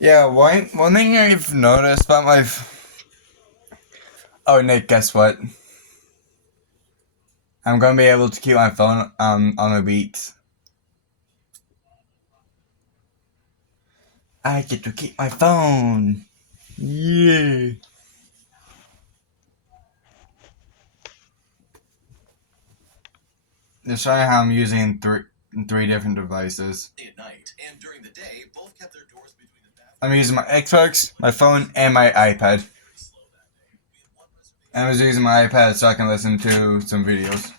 Yeah, one thing I've noticed about my. Oh, Nick, guess what? I'm gonna be able to keep my phone on a beat. I get to keep my phone. Yeah. To show you how I'm using three different devices. At night and during the day, both kept their doors between the bathrooms. I'm using my Xbox, my phone, and my iPad. And I was using my iPad so I can listen to some videos.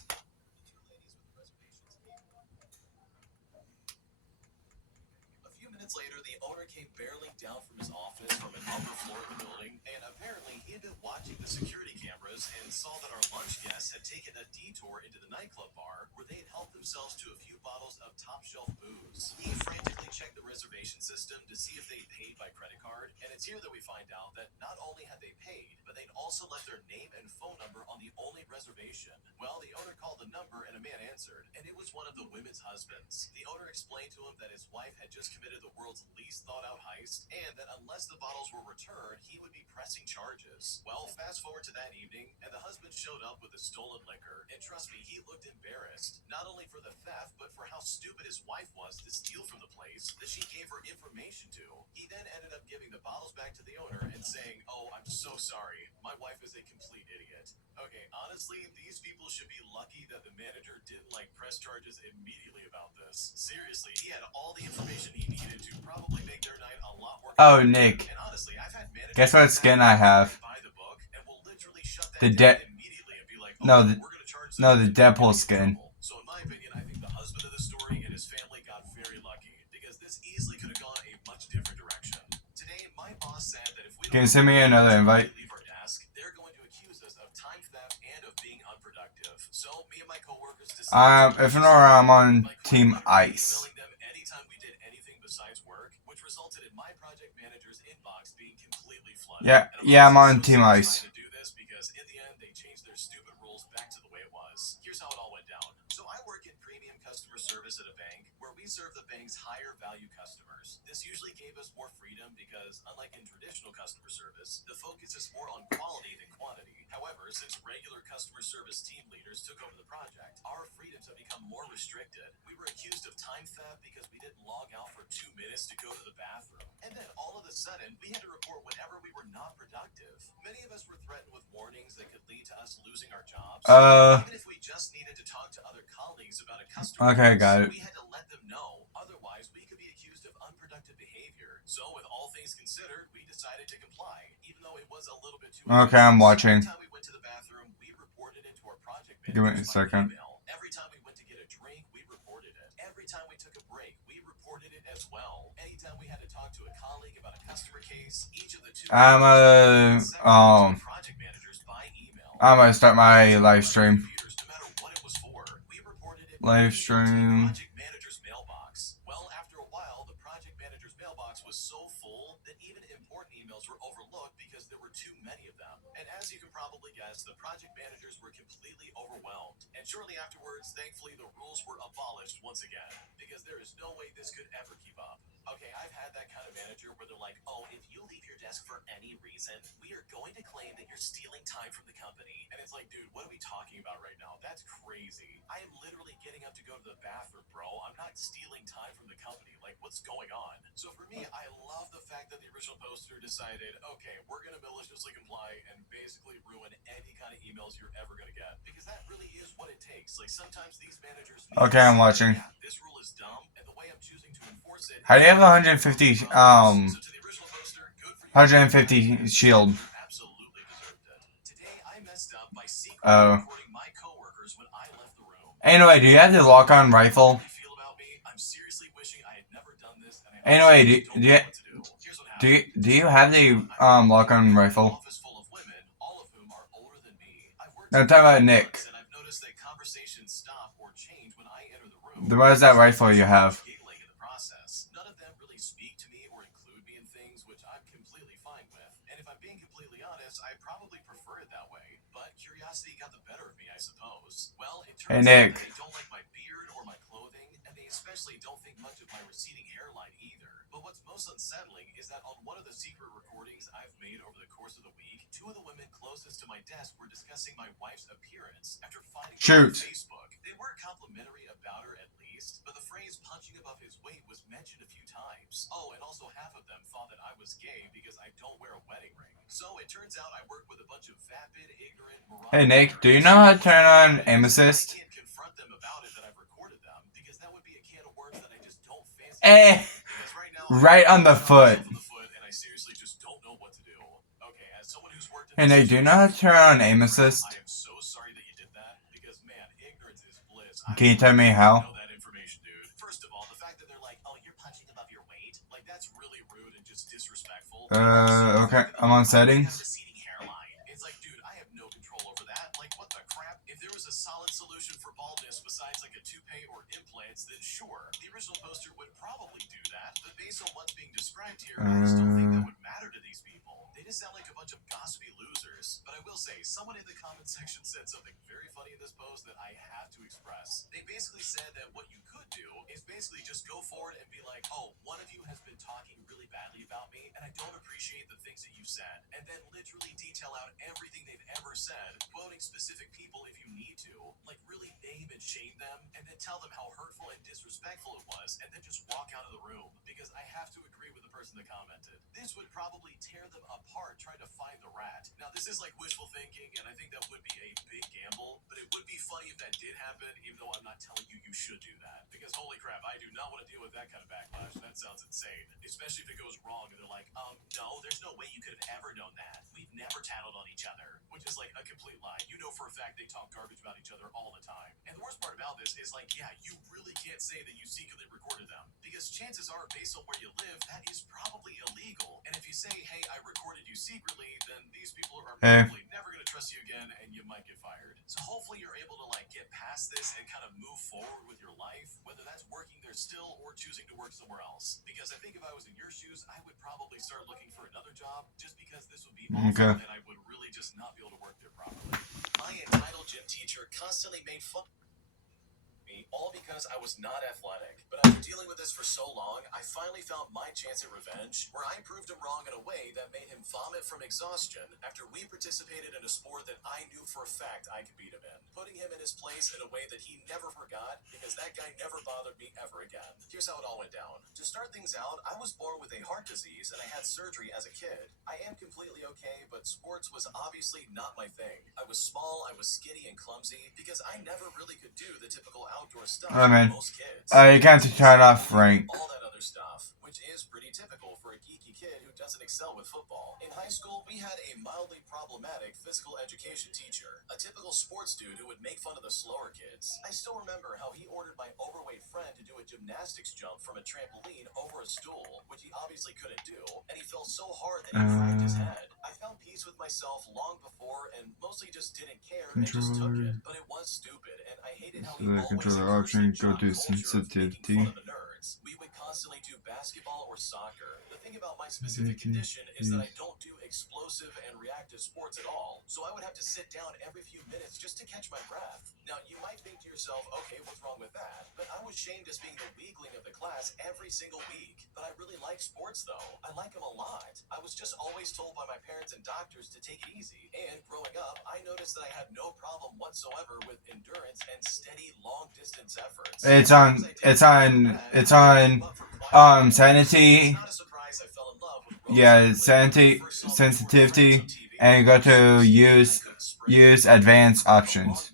A few minutes later, the owner came barreling down from his office from an upper floor of the building, and apparently he had been watching the security cameras and saw that our lunch guests had taken a detour into the nightclub bar where they had helped themselves to a few bottles of top shelf booze. He frantically checked the reservation system to see if they paid by credit card, and it's here that we find out that not only had they paid, but they'd also left their name and phone number on the only reservation. Well, the owner called the number and a man answered, and it was one of the women's husbands. The owner explained to him that his wife had just committed the world's least thought out heist, and that unless the bottles were returned, he would be pressing charges. Well, fast forward to that evening, and the husband showed up with the stolen liquor, and trust me, he looked embarrassed, not only for the theft, but for how stupid his wife was to steal from the place that she gave her information to. He then ended up giving the bottles back to the owner and saying, "Oh, I'm so sorry. My wife is a complete idiot." Okay, honestly, these people should be lucky that the manager didn't press charges immediately about this. Seriously, he had all the information he needed to probably make their night a lot more. Oh, Nick. And honestly, I've had managers guess what skin I have? Buy the book and will literally shut that down immediately and be like, "Oh, no, we're going to charge them." No, the Deadpool skin. So in my opinion, I think the husband of the story and his family got very lucky because this easily could have gone a much different direction. Today, my boss said that if we don't, can you send me another invite? Leave our desk, they're going to accuse us of time theft and of being unproductive. So me and my coworkers decided if not, I'm on Team Ice. Anytime we did anything besides work, which resulted in my project manager's inbox being completely flooded. Yeah, I'm on Team Ice. To do this because in the end they changed their stupid rules back to the way it was. Here's how it all went down. So I work in premium customer service at a bank where we serve the bank's higher value customers. This usually gave us more freedom because, unlike in traditional customer service, the focus is more on quality than quantity. However, since regular customer service team leaders took over the project, our freedoms have become more restricted. We were accused of time theft because we didn't log out for 2 minutes to go to the bathroom. And then all of a sudden, we had to report whenever we were not productive. Many of us were threatened with warnings that could lead to us losing our jobs. Even if we just needed to talk to other colleagues about a customer, okay, got it. We had to let them know. Otherwise, we could be accused of unproductive behavior. So, with all things considered, we decided to comply, even though it was a little bit too. Okay, I'm watching. Every time we went to the bathroom, we reported it to our project manager. Give me a second. Every time we went to get a drink, we reported it. Every time we took a break, we reported it as well. Anytime we had to talk to a colleague about a customer case, each of the two project managers by email. I'm gonna start my live stream. No matter what it was for, we reported it live stream. Project manager's mailbox. Well, after a while, the project manager's mailbox was so full that even important emails were overlooked because there were too many of them. And as you can probably guess, the project managers were completely overwhelmed. And shortly afterwards, thankfully, the rules were abolished once again because there is no way this could ever keep up. Okay, I've had that kind of manager where they're like, "Oh, if you leave your desk for any reason, we are going to claim that you're stealing time from the company." And it's like, dude, what are we talking about right now? That's crazy. I am literally getting up to go to the bathroom, bro. I'm not stealing time from the company. Like, what's going on? So for me, I love the fact that the original poster decided, okay, we're going to maliciously comply and basically ruin any kind of emails you're ever going to get. Because that really is what it takes. Like, sometimes these managers... Okay, I'm watching. Yeah, this rule is dumb, and the way I'm choosing to enforce it... How do you have 150, 150 shield? Absolutely deserved it. Today, I messed up by secretly recording my coworkers when I left the room. Anyway, do you have the lock-on rifle? I'm seriously wishing I had never done this. Anyway, do you have the lock-on rifle? No, I'm talking about Nick. What is that rifle you have? None of them really speak to me or include me in things, which I'm completely fine with. And if I'm being completely honest, I probably prefer it that way. But curiosity got the better of me, I suppose. Well, it turns out that they don't like my beard or my clothing, and they especially don't think much of my receding hairline either. But what's most unsettling is that on one of the secret recordings I've made over the course of the week, two of the women closest to my desk were discussing my wife's appearance after fighting her on Shoot. Facebook. They weren't complimentary about her at least, but the phrase punching above his weight was mentioned a few times. Oh, and also half of them thought that I was gay because I don't wear a wedding ring. So it turns out I work with a bunch of vapid, ignorant, Hey, moronic Nick, do you parents. know how to turn on I Amethyst? can't confront them about it that I've recorded them because that would be a can of worms that I just don't fancy. Eh, Because right now, right on the foot. myself in the foot, and I seriously just don't know what to do. Okay, as someone who's worked in Hey, this Nick, do you know how to turn on I Amethyst? am so sorry that you did that because man, ignorance is bliss. Can you tell me how? Know that information, dude. First of all, the fact that they're like, "Oh, you're punching above your weight," like that's really rude and just disrespectful. Okay, I'm on settings. Receding hairline. It's like, dude, I have no control over that. Like, what the crap? If there was a solid solution for baldness besides like a toupee or implants, then sure, the original poster would probably do that. But based on what's being described here, I just don't think that would matter to these people. They just sound like a bunch of gossipy losers. But I will say, someone in the comment section said something very funny in this post that I have to express. They basically said that what you could do is basically just go forward and be like, oh, one of you has been talking really badly about me, and I don't appreciate the things that you said. And then literally detail out everything they've ever said, quoting specific people if you need to, like really name and shame them, and then tell them how hurtful and disrespectful it was, and then just walk out of the room, because I have to agree with the person that commented. This would probably tear them apart trying to find the rat. Now, this is like wishful thinking, and I think that would be a big gamble, but it would be funny if that did happen, even though I'm not telling you you should do that. Because holy crap, I do not want to deal with that kind of backlash. That sounds insane. Especially if it goes wrong and they're like, no, there's no way you could have ever known that. We've never tattled on each other. Which is like a complete lie. You know for a fact they talk garbage about each other all the time. And the worst part about this is like, yeah, you really can't say that you secretly recorded them. Because chances are, based on where you live, that is probably illegal. And if you say, hey, I recorded you secretly, then these people are probably never going to trust you again and you might get fired. So hopefully you're able to like get past this and kind of move forward with your life, whether that's working there still or choosing to work somewhere else. Because I think if I was in your shoes, I would probably start looking for another job just because this would be awful and I would really just not be able to work there properly. My entitled gym teacher constantly made fun me, all because I was not athletic. But after dealing with this for so long, I finally found my chance at revenge, where I proved him wrong in a way that made him vomit from exhaustion after we participated in a sport that I knew for a fact I could beat him in, putting him in his place in a way that he never forgot because that guy never bothered me ever again. Here's how it all went down. To start things out, I was born with a heart disease and I had surgery as a kid. I am completely okay, but sports was obviously not my thing. I was small, I was skinny and clumsy because I never really could do the typical outdoor stuff most kids. You got to turn off rank. All that other stuff, which is pretty typical for a geeky kid who doesn't excel with football. In high school, we had a mildly problematic physical education teacher, a typical sports dude who would make fun of the slower kids. I still remember how he ordered my overweight friend to do a gymnastics jump from a trampoline over a stool, which he obviously couldn't do, and he fell so hard that he cracked his head. I found peace with myself long before and mostly just didn't care and just took it, but it was stupid, and I hated how he always Controller encouraged option, the go jock to culture of making sensitivity. fun of the nerds. We would constantly do basketball or soccer. The thing about my specific condition is that I don't do explosive and reactive sports at all, so I would have to sit down every few minutes just to catch my breath. Now, you might think to yourself, okay, what's wrong with that? But I was shamed as being the weakling of the class every single week. But I really like sports, though. I like them a lot. I was just always told by my parents and doctors to take it easy. And growing up, I noticed that I had no problem whatsoever with endurance and steady long-distance efforts. It's on sanity. Yeah, sanity, sensitivity, and go to use advanced options.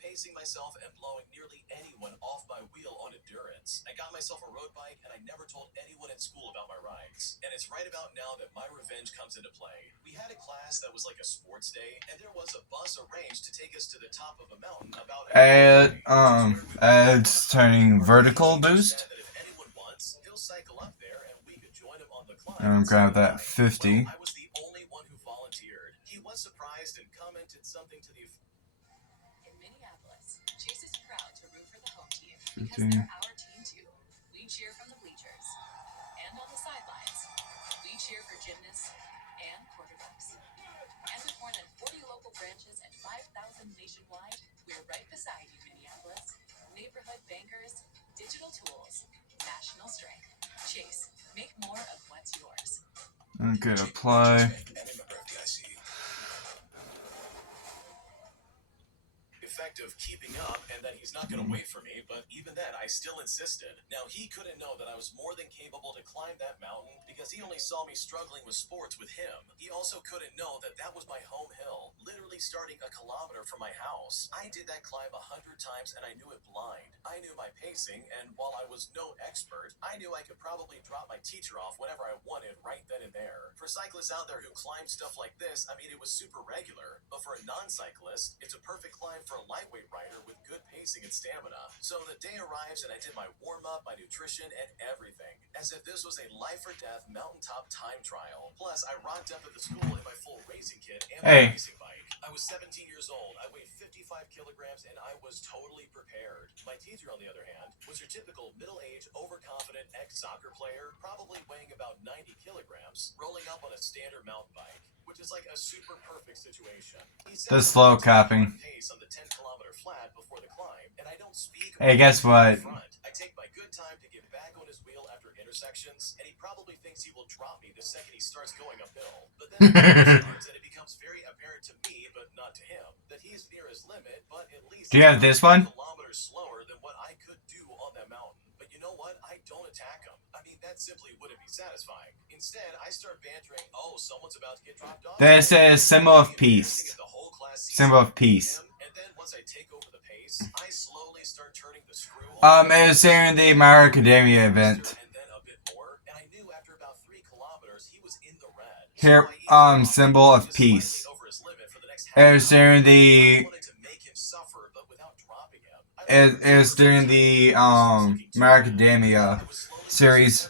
Pacing myself and blowing nearly anyone off my wheel on endurance. I got myself a road bike and I never told anyone at school about my rides. And it's right about now that my revenge comes into play. We had a class that was like a sports day, and there was a bus arranged to take us to the top of a mountain about it's turning vertical boost. Cycle up there and we could join him on the climb. I'm grab that 50. Well, I was the only one who volunteered. He was surprised and commented something to the in Minneapolis, Chase is proud to root for the home team because they're our team too. We cheer from the bleachers and on the sidelines. We cheer for gymnasts and quarterbacks. And with more than 40 local branches and 5,000 nationwide, we're right beside you, Minneapolis. Neighborhood bankers, digital tools, national strength. Chase, make more of what's yours. Okay, apply. Effective keeping up, and that he's not going to wait for me, but even then I still insisted. Now he couldn't know that I was more than capable to climb that mountain because he only saw me struggling with sports with him. He also couldn't know that that was my home hill, literally starting a kilometer from my house. I did that climb 100 times and I knew it blind. I knew my pacing, and while I was no expert, I knew I could probably drop my teacher off whenever I wanted right then and there. For cyclists out there who climb stuff like this, I mean, it was super regular, but for a non-cyclist, it's a perfect climb for a lightweight rider with good pacing and stamina. So the day arrives and I did my warm-up, my nutrition, and everything, as if this was a life-or-death mountaintop time trial. Plus, I rocked up at the school in my full racing kit and my racing bike. I was 17 years old, I weighed 55 kilograms, and I was totally prepared. My teacher, on the other hand, was your typical middle-aged, overconfident ex-soccer player, probably weighing about 90 kilograms, rolling up on a standard mountain bike, which is like a super perfect situation. The slow capping. Pace on the 10-kilometer flat before the climb, and I don't speak. Hey, guess what? I take my good time to get back on his wheel after intersections, and he probably thinks he will drop me the second he starts going uphill. But then it starts, and it becomes very apparent to me, but not to him, that he's near his limit, but at least Do you have this one? kilometers slower than what I could do on that mountain. But you know what? I don't attack him. I mean, that simply wouldn't be satisfying. Instead, I start bantering, oh, someone's about to get dropped off. This is symbol of peace. Symbol of peace. And then once I take over the pace, I slowly start turning the screw. It was during the My Academia event. And then a bit more, and I knew after about 3 kilometers he was in the red. Here, symbol of peace. It was during the. It was during the My Academia series.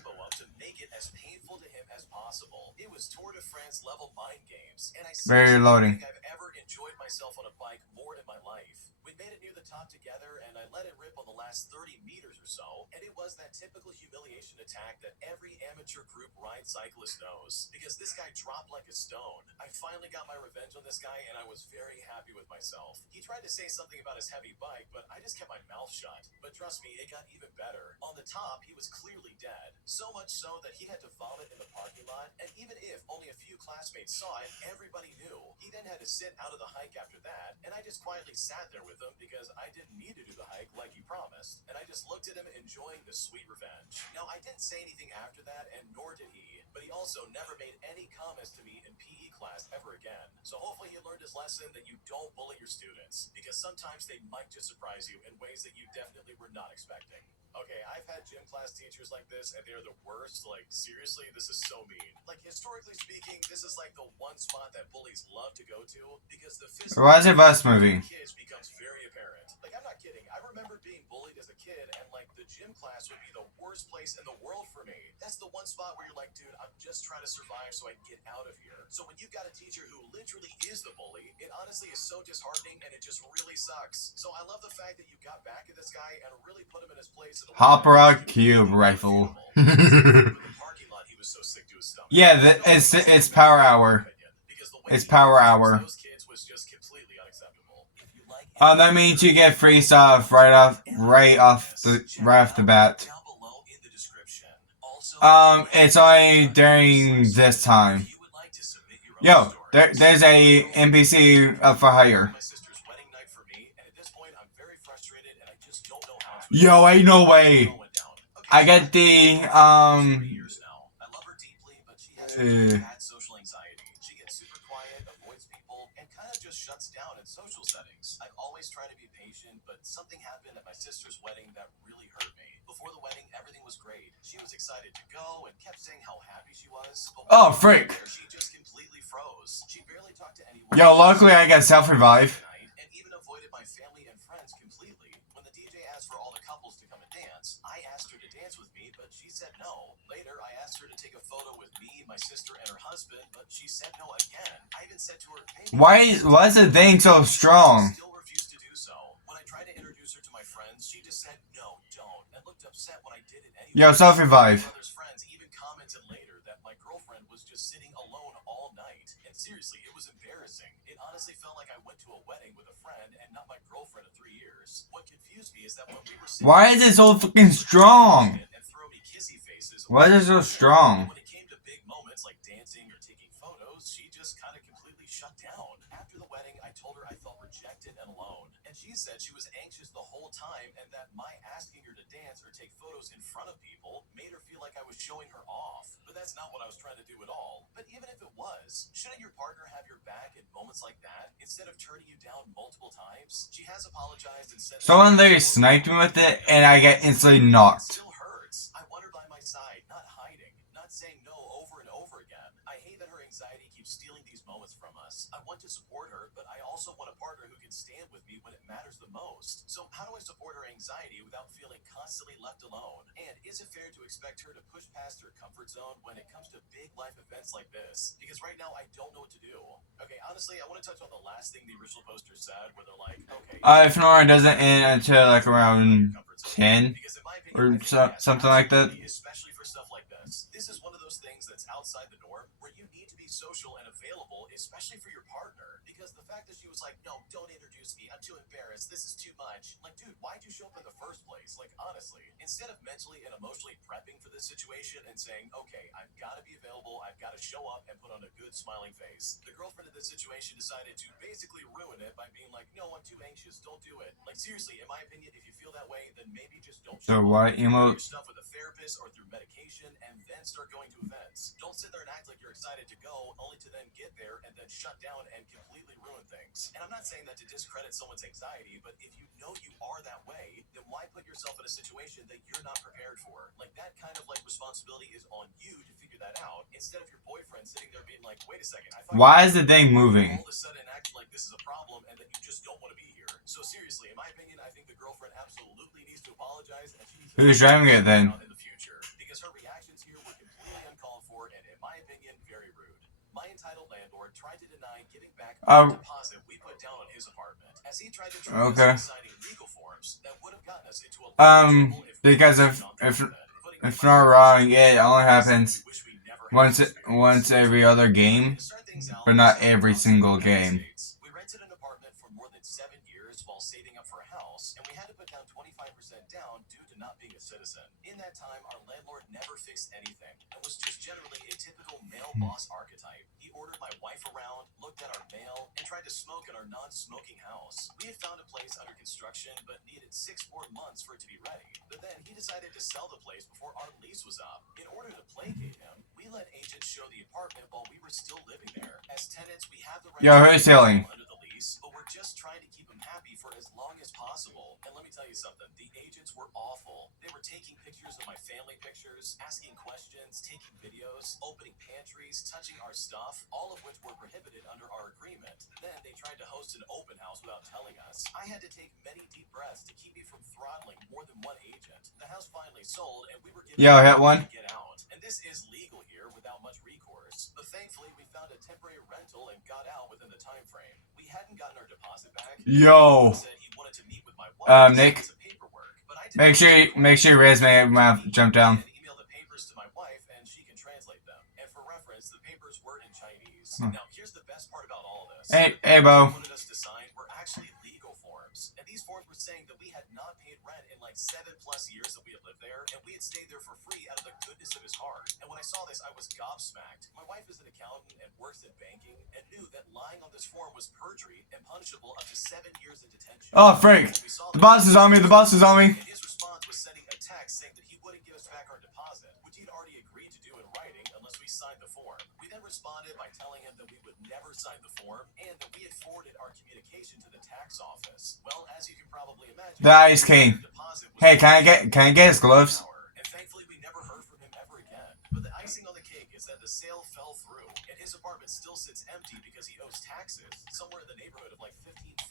Very loading. I've ever enjoyed myself on a bike more in my life. We made it near the top together, and I let it rip on the last 30 meters or so, and it was that typical humiliation attack that every amateur group ride cyclist knows, because this guy dropped like a stone. I finally got my revenge on this guy, and I was very happy with myself. He tried to say something about his heavy bike, but I just kept my mouth shut. But trust me, it got even better. On the top, he was clearly dead, so much so that he had to vomit in the parking lot, and even if only a few classmates saw it, everybody knew. He then had to sit out of the hike after that, and I just quietly sat there with him because I didn't need to do the hike like he promised, and I just looked at him enjoying the sweet revenge. Now, I didn't say anything after that, and nor did he, but he also never made any comments to me in PE class ever again. So hopefully he learned his lesson that you don't bully your students, because sometimes they might just surprise you in ways that you definitely were not expecting. Okay, I've had gym class teachers like this, and they're the worst. Like, seriously, this is so mean. Like, historically speaking, this is like the one spot that bullies love to go to, because the physical Why is it bus movie? kids becomes very apparent. Like, I'm not kidding. I remember being bullied as a kid, and like, the gym class would be the worst place in the world for me. That's the one spot where you're like, dude, I'm just trying to survive so I can get out of here. So when you've got a teacher who literally is the bully, it honestly is so disheartening, and it just really sucks. So I love the fact that you got back at this guy and really put him in his place. Hopper Cube Rifle. Yeah, it's Power Hour. It's Power Hour. That means you get free stuff right off the bat. It's only during this time. Yo, there's a NPC up for hire. Yo, ain't no way. I get the social anxiety. She gets super quiet, avoids people, and kind of just shuts down in social settings. I've always tried to be patient, but something happened at my sister's wedding that really hurt me. Before the wedding, everything was great. She was excited to go and kept saying how happy she was. Oh, frick. She just completely froze. She barely talked to anyone. Yo, luckily I got self-revive. And even avoided my family and friends completely. When the DJ asked for all the couples to come and dance, I asked her to dance with me, but she said no. Later, I asked her to take a photo with me, my sister, and her husband, but she said no again. I even said to her, hey, why is the thing so strong? Still refused to do so. When I tried to introduce her to my friends, she just said, no, don't, and looked upset when I did it anyway. Yo, self-revive. My brother's friends even commented later that my girlfriend was just sitting alone all night. And seriously, it was embarrassing. It honestly felt like I went to a wedding with a friend and not my girlfriend of 3 years. What confused me is that when we were sitting, Why is it so fucking strong? and throw me kissy faces, Why is it so strong? when it came to big moments like dancing or taking photos, she just kind of completely shut down. After the wedding, I told her I felt rejected and alone. And she said she was anxious the whole time and that my asking her to dance or take photos in front of people made her feel like I was showing her off. But that's not what I was trying to do at all. But even if it was, shouldn't your partner have your back in moments like that instead of turning you down multiple times? She has apologized and said Someone literally sniped me with it, and I get instantly knocked. It still hurts. I want her by my side, not hiding, not saying no over and over again. I hate that her anxiety keeps stealing these moments from us. I want to support her, but I also want a partner who can stand with me when it matters the most. So how do I support her anxiety without feeling constantly left alone? And is it fair to expect her to push past her comfort zone when it comes to big life events like this? Because right now I don't know what to do. Okay, honestly, I want to touch on the last thing the original poster said, where they're like, okay, If Nora doesn't end until like around 10 or something like that. Especially for stuff like this. This is one of those things that's outside the norm where you need to be social and available, especially for your partner. Because the fact that she was like, no, don't introduce me. I'm too embarrassed. This is too much. Like, dude, why'd you show up in the first place? Like, honestly, instead of mentally and emotionally prepping for this situation and saying, okay, I've got to be available. I've got to show up and put on a good smiling face. The girlfriend in this situation decided to basically ruin it by being like, no, I'm too anxious. Don't do it. Like, seriously, in my opinion, if you feel that way, then maybe just don't show The up. what emote? Your stuff with a therapist or through medication and then start going to events. Don't sit there and act like you're excited to go only to then get there and then shut down and completely ruin things. And I'm not saying that to discredit someone's anxiety, but if you know you are that way, then why put yourself in a situation that you're not prepared for? Like, that kind of like responsibility is on you to figure that out instead of your boyfriend sitting there being like, wait a second, I thought Why is the thing moving? all of a sudden act like this is a problem and that you just don't want to be here. So seriously, in my opinion, I think the girlfriend absolutely needs to apologize and she needs to Who's driving it then? in the future because her reactions here were completely uncalled for and, in my opinion, very rude. My entitled landlord tried to deny giving back the deposit we put down on his apartment as he tried to trick us into signing legal forms that would have gotten us into a because if not wrong, it only happens once every other game, but not every single game. We rented an apartment for more than 7 years while saving up for a house, and we had to put down 25% down due to not being a citizen. In that time, our landlord never fixed anything and was just generally a typical male boss archetype. He ordered my wife around, looked at our mail, and tried to smoke in our non-smoking house. We had found a place under construction, but needed 6 more months for it to be ready. But then he decided to sell the place before our lease was up. In order to placate him, we let agents show the apartment while we were still living there. As tenants, we have the right Yo, who's selling? under the lease, but we're just trying to keep him happy for as long as possible. And let me tell you something, the agents were awful. They were taking pictures of my family pictures, asking questions, taking videos, opening pantries, touching our stuff, all of which were prohibited under our agreement. Then they tried to host an open house without telling us. I had to take many deep breaths to keep me from throttling more than one agent. The house finally sold, and we were given hit one. to get out. And this is legal here without much recourse. But thankfully, we found a temporary rental and got out within the time frame. We hadn't gotten our deposit back. Yo, Said he wanted to meet with my wife Nick, some paperwork, but I make sure your resume jump down. email the papers to my wife and she can translate them. And for reference, the papers were in Chinese. Now, here's the best part about all of this. Hey, Bo. Wanted us to sign were actually legal forms, and these forms were saying that we had not paid rent in like 7+ years that we had lived there, and we had stayed there for free out of the goodness of his heart. And when I saw this, I was gobsmacked. My wife is an accountant and works in banking, and knew that lying on this form was perjury and punishable up to 7 years in detention. Oh, freak! The boss is on me. The boss is on me. And his response was sending a text saying that he wouldn't give us back our deposit, which he'd already agreed to do in writing unless we signed the form. We then responded by telling him that we would never sign the form and that we had forwarded our communication to the tax office. Well, as you can probably imagine, The Ice King. Hey, can I get his gloves? And thankfully, we never heard from him ever again. But the icing on the cake is that the sale fell through, and his apartment still sits empty because he owes taxes somewhere in the neighborhood of like $15,000.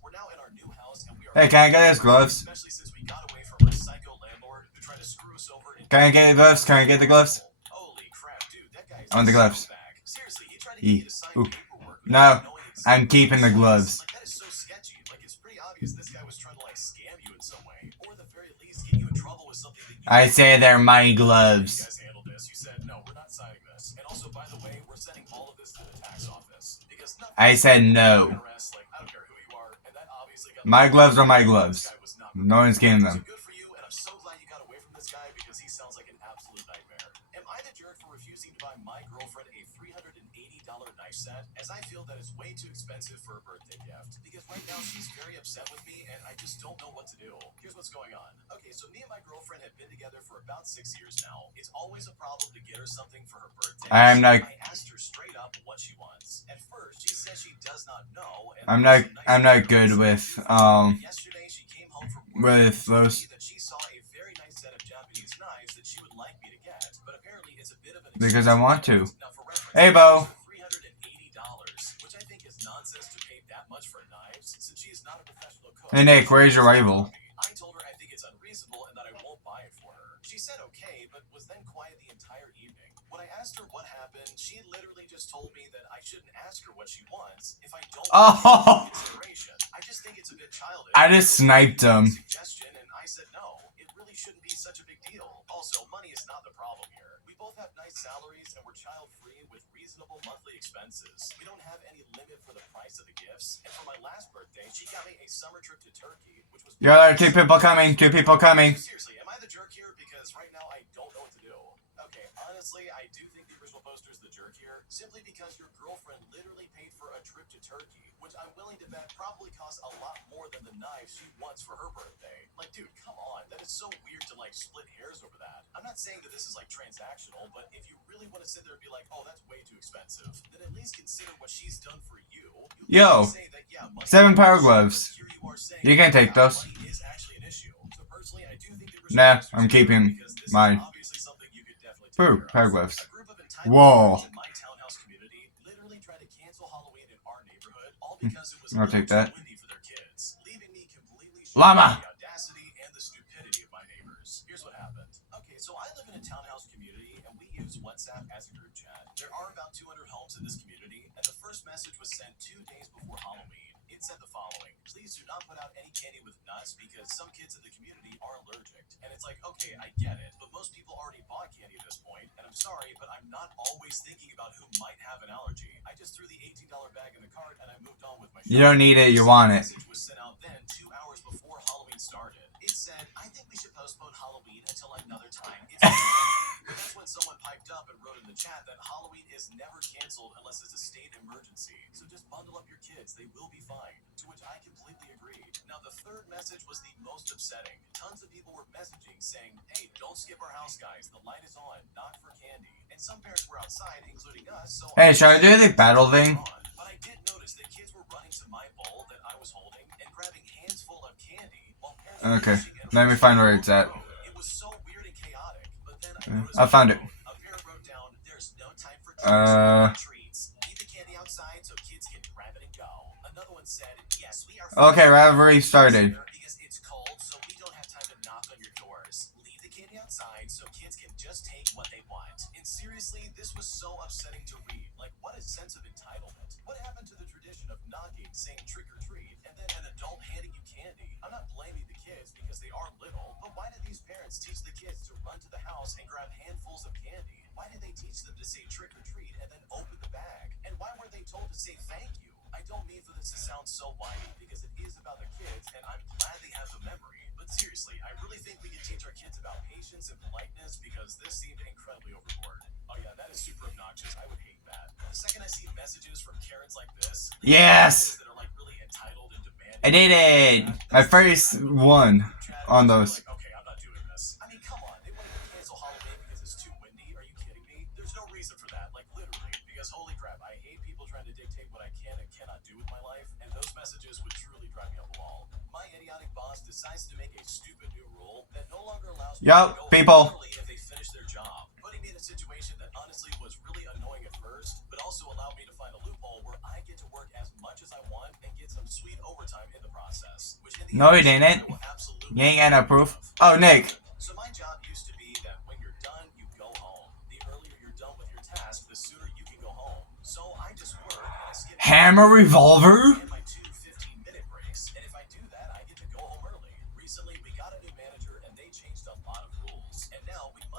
We're now in our new house, and we are. Hey, can I get his gloves? Especially since we got away from our psycho landlord who tried to screw us over. Can I get the gloves? Can I get the gloves? Holy crap, dude! That guy. I want the gloves. Seriously, he tried to get me to sign paperwork. No, I'm keeping the gloves. Like, that is so sketchy. Like, it's pretty obvious this guy I say they're my You gloves. guys handled this. You said, no, we're not signing this. And also, by the way, we're sending all of this to the tax office. Because I said no. IRS, like, I don't care who you are. And that obviously got My gloves are my this gloves. guy was not No one's getting so them. good for you, and I'm so glad you got away from this guy because he sounds like an absolute nightmare. Am I the jerk for refusing to buy my girlfriend a $380 knife set, as I feel that it's way too expensive for a birthday gift? Because right now she's very upset with me, and I just don't know what to do. Here's what's going on. Okay, so me and my girlfriend have been together for about 6 years now. It's always a problem to get her something for her birthday. I asked her straight up what she wants. At first, she says she does not know. And I'm not good with yesterday she came home from with those that she saw a very nice set of Japanese knives that she would like me to get, but apparently it's a bit of an because I want to. Now for reference, Hey, Bo. $380, which I think is nonsense to pay that much for knives, since she is not a professional cook. Hey, Nick, where's your rival? I told her I think it's unreasonable and that I won't buy it for her. She said okay, but was then quiet the entire evening. When I asked her what happened, she literally just told me that I shouldn't ask her what she wants if I don't want consideration. I just think it's a bit childish. I just sniped him. Suggestion, and I said no. It really shouldn't be such a big deal. Also, money is not the problem here. We both have nice salaries and we're child-free with reasonable monthly expenses. We don't have any limit for the price of the gifts. And for my last birthday, she got me a summer trip to Turkey, which was... Yo, there are 2 people coming. 2 people coming. Seriously, am I the jerk here? Because right now I don't know what to do. Okay, honestly, I do think the original poster is the jerk here, simply because your girlfriend literally paid for a trip to Turkey, which I'm willing to bet probably costs a lot more than the knife she wants for her birthday. Like, dude, come on, that is so weird to, like, split hairs over that. I'm not saying that this is, like, transactional, but if you really want to sit there and be like, oh, that's way too expensive, then at least consider what she's done for you. Yo, say that, yeah, 7 power gloves. You can take those. money is actually an issue. So personally, I do think the Nah, I'm keeping mine. Ooh, power gloves. Whoa. I'll take that. Llama. Here's what happened. Okay, so I live in a townhouse community and we use WhatsApp as a group chat. There are about 200 homes in this community, and the first message was sent 2 days before Halloween. It said the following: please do not put out any candy with nuts because some kids in the community are allergic. And it's like, okay, I get it, but most people already bought candy at this point, and I'm sorry, but I'm not always thinking about who might have an allergy. I just threw the $18 bag in the cart and I moved on with my You don't need it, you want it. The message was sent out then 2 hours before Halloween started. It said, I think we should postpone Halloween until another time. It's but that's when someone piped up and wrote in the chat that Halloween is never canceled unless it's a state emergency. So just bundle up your kids, they will be fine. To which I completely agreed. Now the third message was the most upsetting. Tons of people were messaging saying, hey, don't skip our house, guys. The light is on, not for candy. And some parents were outside, including us, so... Hey, should I do the battle thing? But I did notice that kids were running to my bowl that I was holding and grabbing hands full of candy while parents... Okay, let me find where it's at. It was so weird and chaotic, but then I noticed... I found it. A parent wrote down, there's no time for treats. Leave the candy outside so kids can grab it and go. Another one said, yes, we are... Okay, rivalry started. Because it's cold, so we don't have time to knock on your doors. Leave the candy outside so kids can just take what they want. And seriously, this was so upsetting to read. Like, what a sense of entitlement. What happened to the tradition of knocking, saying trick or treat, and then an adult handing you candy? I'm not blaming the kids because they are little, but why did these parents teach the kids to run to the house and grab handfuls of candy? Why did they teach them to say trick or treat and then open the bag? And why were they told to say thank you? I don't mean for this to sound so whiny, because it is about the kids, and I'm glad they have the memory. But seriously, I really think we can teach our kids about patience and politeness, because this seemed incredibly overboard. Oh yeah, that is super obnoxious. I would hate that. The second I see messages from Karens like this, Yes! that are like really entitled and demanding. I did it! My first one on those. Like, okay, I'm not doing this. I mean, come on. They wanted to cancel Halloween because it's too windy. Are you kidding me? There's no reason for that. Like, literally. Because holy crap, I hate people trying to dictate what I can and cannot do with my life, and those messages would truly drive me up a wall. My idiotic boss decides to make a stupid new rule that no longer allows Yup, to go people. early if they finish their job, putting me in a situation that honestly was really annoying at first, but also allowed me to find a loophole where I get to work as much as I want and get some sweet overtime in the process. Which in the No, he didn't. You ain't got no proof. Oh, Nick. So my job used to be that when you're done, you go home. The earlier you're done with your task, the sooner you can go home. So I just work and I skip Hammer revolver? my 2 15-minute breaks, and if I do that, I get to go home early. Recently, we got a new manager, and they changed a lot of rules.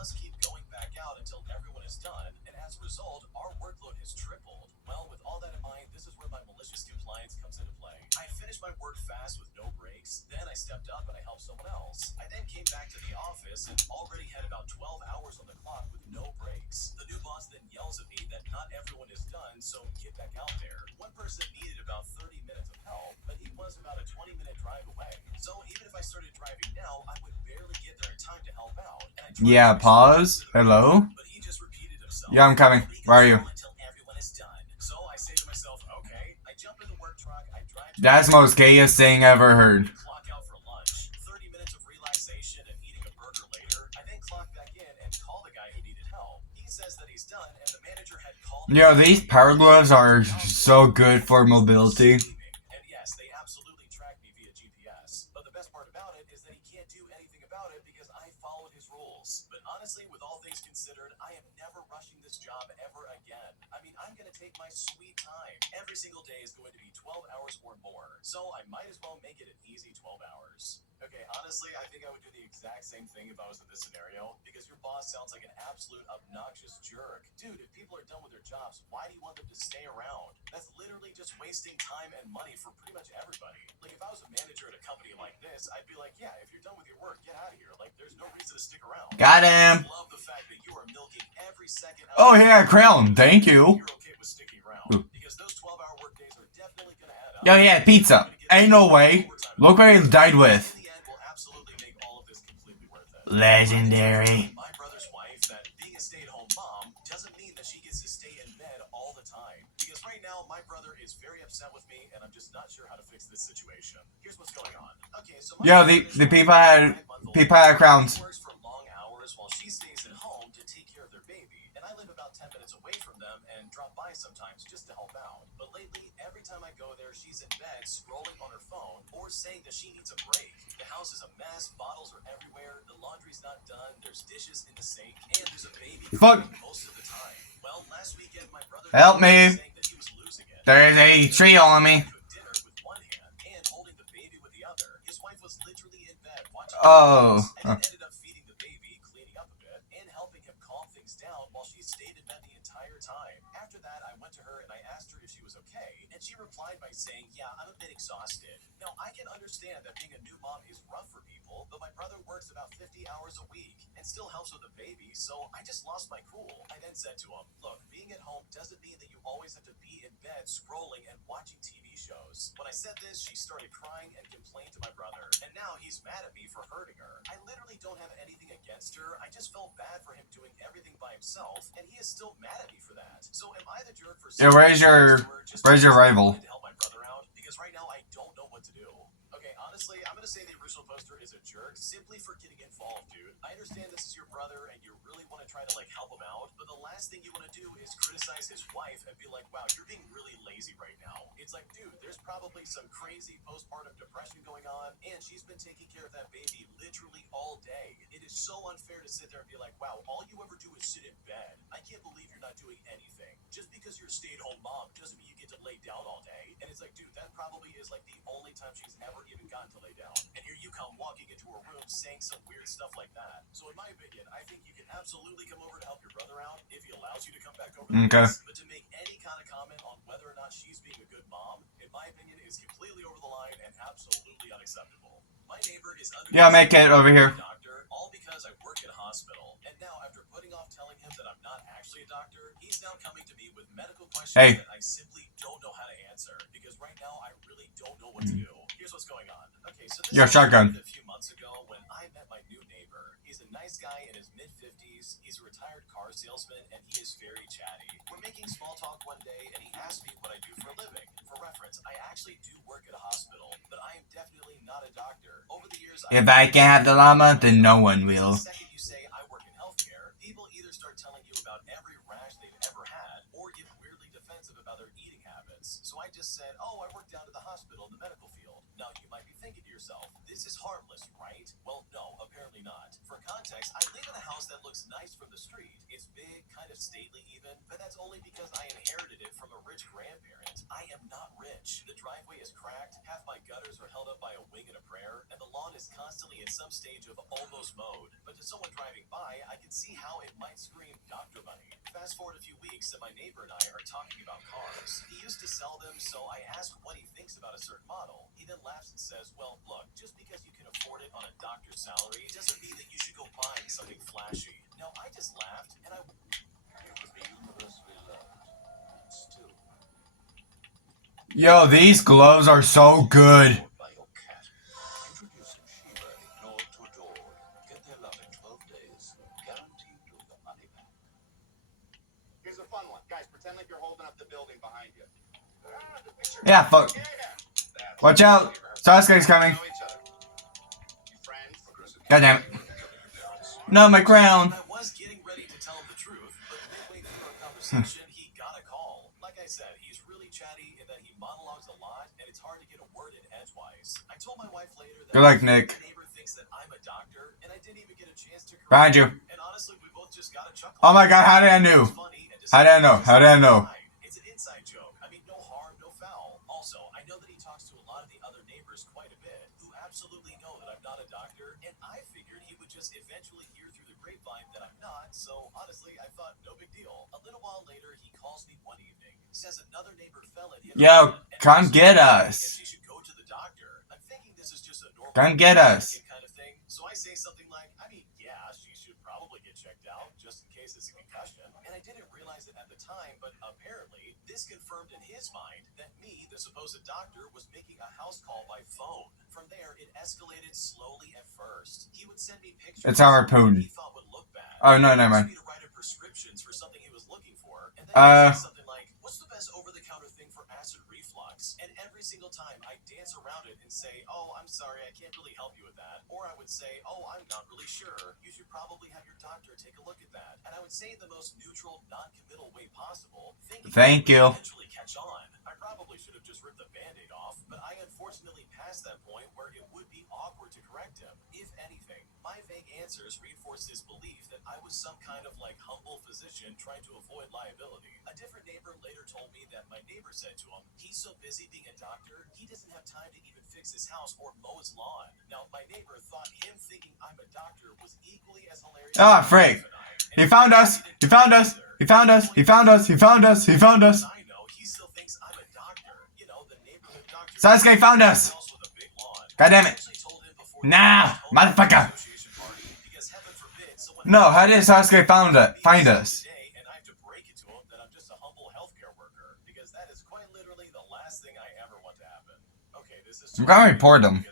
must keep going back out until everyone is done, and as a result, our workload has tripled. Well, with all that in mind, this is where my malicious compliance comes into play. I finished my work fast with no breaks, then I stepped up and I helped someone else. I then came back to the office and already had about 12 hours on the clock with no breaks. The new boss then yells at me that not everyone is done, so get back out there. One person needed about 30 minutes of help, but he was about a 20-minute drive away. So even if I started driving now, I would barely get there in time to help out. And I Yeah, pause. Hello? but he just repeated himself. Yeah, I'm coming. Where are you? Until everyone is done. So I say to myself, okay. I jump in the work truck, I drive to That's the most gayest thing I ever heard. clock out for lunch. 30 minutes of relaxation and eating a burger later. I then clock back in and call the guy who needed help. He says that he's done and the manager had called. Yeah, these power gloves are so good for mobility. And yes, they absolutely track me via GPS. But the best part about it is that he can't do anything about it because I followed his rules. But honestly, with all things considered, I am never rushing this job ever again. I mean, I'm going to take my sweet time. Every single day is going to be 12 hours or more. So I might as well make it an easy 12 hours. Okay, honestly, I think I would do the exact same thing if I was in this scenario, because your boss sounds like an absolute obnoxious jerk. Dude, if people are done with their jobs, why do you want them to stay around? That's literally just wasting time and money for pretty much everybody. Like, if I was a manager at a company like this, I'd be like, yeah, if you're done with your work, get out of here. Like, there's no reason to stick around. Got him. I love the fact that you are milking every second out. Oh, yeah, crown. Thank you. You're okay with sticking around, because those 12-hour work days are definitely going to add up. Yo, yeah, pizza. Ain't no way. Look what he died with. Legendary. My brother's wife, that being a stay-at-home mom doesn't mean that she gets to stay in bed all the time. Because right now, my brother is very upset with me, and I'm just not sure how to fix this situation. Here's what's going on. Okay, so Yo, the people had crowns. Works for long hours while she stays at home to take care of their baby, and I live about 10 minutes away from them and drop by sometimes just to help out. But lately, every time I go there, she's in bed scrolling on her phone or saying that she needs a break. The house is a mess, bottles are everywhere, the laundry's not done, there's dishes in the sink, and there's a baby Fuck. most of the time. Well, last weekend my brother Help me. saying that he was losing it. There's a tree on me. Cooked dinner with one hand and holding the baby with the other. His wife was literally in bed watching Oh. and then ended up feeding the baby, cleaning up a bit, and helping him calm things down while she stayed in bed the entire time. After that, I went to her and I asked her if she was okay, and she replied by saying, yeah, I'm a bit exhausted. Now, I can understand that being a new mom is rough for people, but my brother works about 50 hours a week and still helps with the baby, so I just lost my cool. I then said to him, look, being at home doesn't mean that you always have to be in bed scrolling and watching TV shows. When I said this, she started crying and complained to my brother, and now he's mad at me for hurting her. I literally don't have anything against her. I just felt bad for him doing everything by himself, and he is still mad at me for that. So am I the jerk for Yeah, where's your rival? to help my brother out? Because right now I don't know what to do. Okay, honestly, I'm gonna say the original poster is a jerk simply for getting involved, dude. I understand this is your brother and you really want to try to like help him out, but the last thing you want to do is criticize his wife and be like, wow, you're being really lazy right now. It's like, dude, there's probably some crazy postpartum depression going on, and she's been taking care of that baby literally all day. It is so unfair to sit there and be like, wow, all you ever do is sit in bed. I can't believe you're not doing anything. Just because you're a stay-at-home mom doesn't mean you get to lay down all day. And it's like, dude, that probably is like the only time she's ever even gotten to lay down. And here you come walking into her room saying some weird stuff like that. So in my opinion, I think you can absolutely come over to help your brother out if he allows you to come back over. Okay. But to make any kind of comment on whether or not she's being a good mom, in my opinion, is completely over the line and absolutely unacceptable. My neighbor is under Yeah, make it over here. doctor, all because I work at a hospital. And now, after putting off telling him that I'm not actually a doctor, he's now coming to me with medical questions that I simply don't know how to answer. Because right now, I really don't know what to do. Here's what's going on. Okay, so this Your shotgun. a few months ago when I met my new neighbor. He's a nice guy in his mid-50s. He's a retired car salesman, and he is very chatty. We're making small talk one day, and he asked me what I do for a living. For reference, I actually do work at a hospital, but I am definitely not a doctor. Over the years, If I can have the llama, then no one will. The second you say I work in healthcare, people either start telling you about every rash they've ever had, or get weirdly defensive about their eating habits. So I just said, oh, I work down at the hospital in the medical field. Now you might be thinking to yourself, this is harmless, right? Well, no, apparently not. For context, I live in a house that looks nice from the street. It's big, kind of and stately even, but that's only because I inherited it from a rich grandparent. I am not rich. The driveway is cracked, half my gutters are held up by a wing and a prayer, and the lawn is constantly in some stage of almost mowed. But to someone driving by, I can see how it might scream Dr. Money. Fast forward a few weeks, and my neighbor and I are talking about cars. He used to sell them, so I ask what he thinks about a certain model. He then laughs and says, well, look, just because you can afford it on a doctor's salary doesn't mean that you should go buying something flashy. Now, I just laughed, and it would be universally loved. Still. Yo, these gloves are so good. By your cat. Introducing Shiba, ignored to adored. Get their love in 12 days. Guaranteed to your money back. Here's a fun one. Guys, pretend like you're holding up the building behind you. Yeah, fuck. Watch out. Sasuke's coming. God damn it. No, my crown. I was getting ready to tell him the truth, but midway through our conversation, he got a call. Like I said, he's really chatty in that he monologues a lot, and it's hard to get a word in edgewise. I told my wife later that Good luck, Nick. my neighbor thinks that I'm a doctor, and I didn't even get a chance to correct Behind you. him. And honestly, we both just got a chuckle. Oh my god, how did I know? How did I know? How did I know? It's an inside joke. I mean, no harm, no foul. Also, I know that he talks to a lot of the other neighbors quite a bit, who absolutely know that I'm not a doctor, and I figured he would just eventually hear through the grapevine that I'm not, so honestly, I thought, no big deal. A little while later, he calls me one evening, says another neighbor fell and hit Yo, her, and come get us. she should go to the doctor. I'm thinking this is just a normal Come get us. kind of thing, so I say something like, I mean, yeah, she should probably get checked out, just in case it's a concussion. And I didn't realize it at the time, but apparently, this confirmed in his mind that me, the supposed doctor, was making a house call by phone. From there, it escalated slowly at first. He would send me pictures It's our harpoon. he thought would look bad. Oh, no, never mind. He asked me to write up prescriptions for something he was looking for, and then he said something like, what's the best over-the-counter thing for acid reflux? And every single time, I dance around it and say, oh, I'm sorry, I can't really help you with that. Or I would say, oh, I'm not really sure. You should probably have your doctor take a look at that. And I would say the most neutral, non-committal way possible, thinking Thank you. eventually catch on. I probably should have just ripped the Band-Aid off, but I unfortunately passed that point where it would be awkward to correct him. If anything, my vague answers reinforced his belief that I was some kind of like humble physician trying to avoid liability. A different neighbor later told me that my neighbor said to him, he's so busy being a doctor, he doesn't have time to even fix his house or mow his lawn. Now, my neighbor thought him thinking I'm a doctor was equally as hilarious. Ah, Frank. He found us. He found us. He found us. He found us. He found us. He found us. I know, he still thinks I'm a doctor. You know, the neighborhood doctor. Sasuke found us. God damn it. Nah, motherfucker. No, how did Sasuke find us? And I have to break it to him that I'm just a humble healthcare worker, because that is quite literally the last thing I ever want to happen. Okay, this is I'm gonna report him.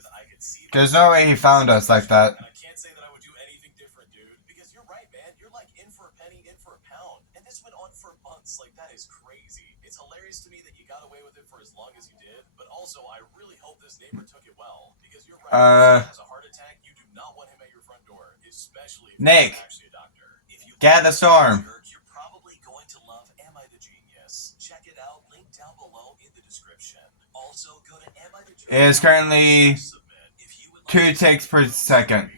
There's no way he found us like that. And I can't say that I would do anything different, dude, because you're right, man. You're like in for a penny, in for a pound. And this went on for months. Like, that is crazy. It's hilarious to me that you got away with it for as long as you did, but also I really hope this neighbor took it well, because you're right. If someone has a heart attack, you do not want him at your front door, especially if Nick, you're actually a doctor. If you get the storm. you're probably going to love Am I the Genius? Check it out, link down below in the description. Also, go to Am I the Genius? It is currently 2 ticks per second.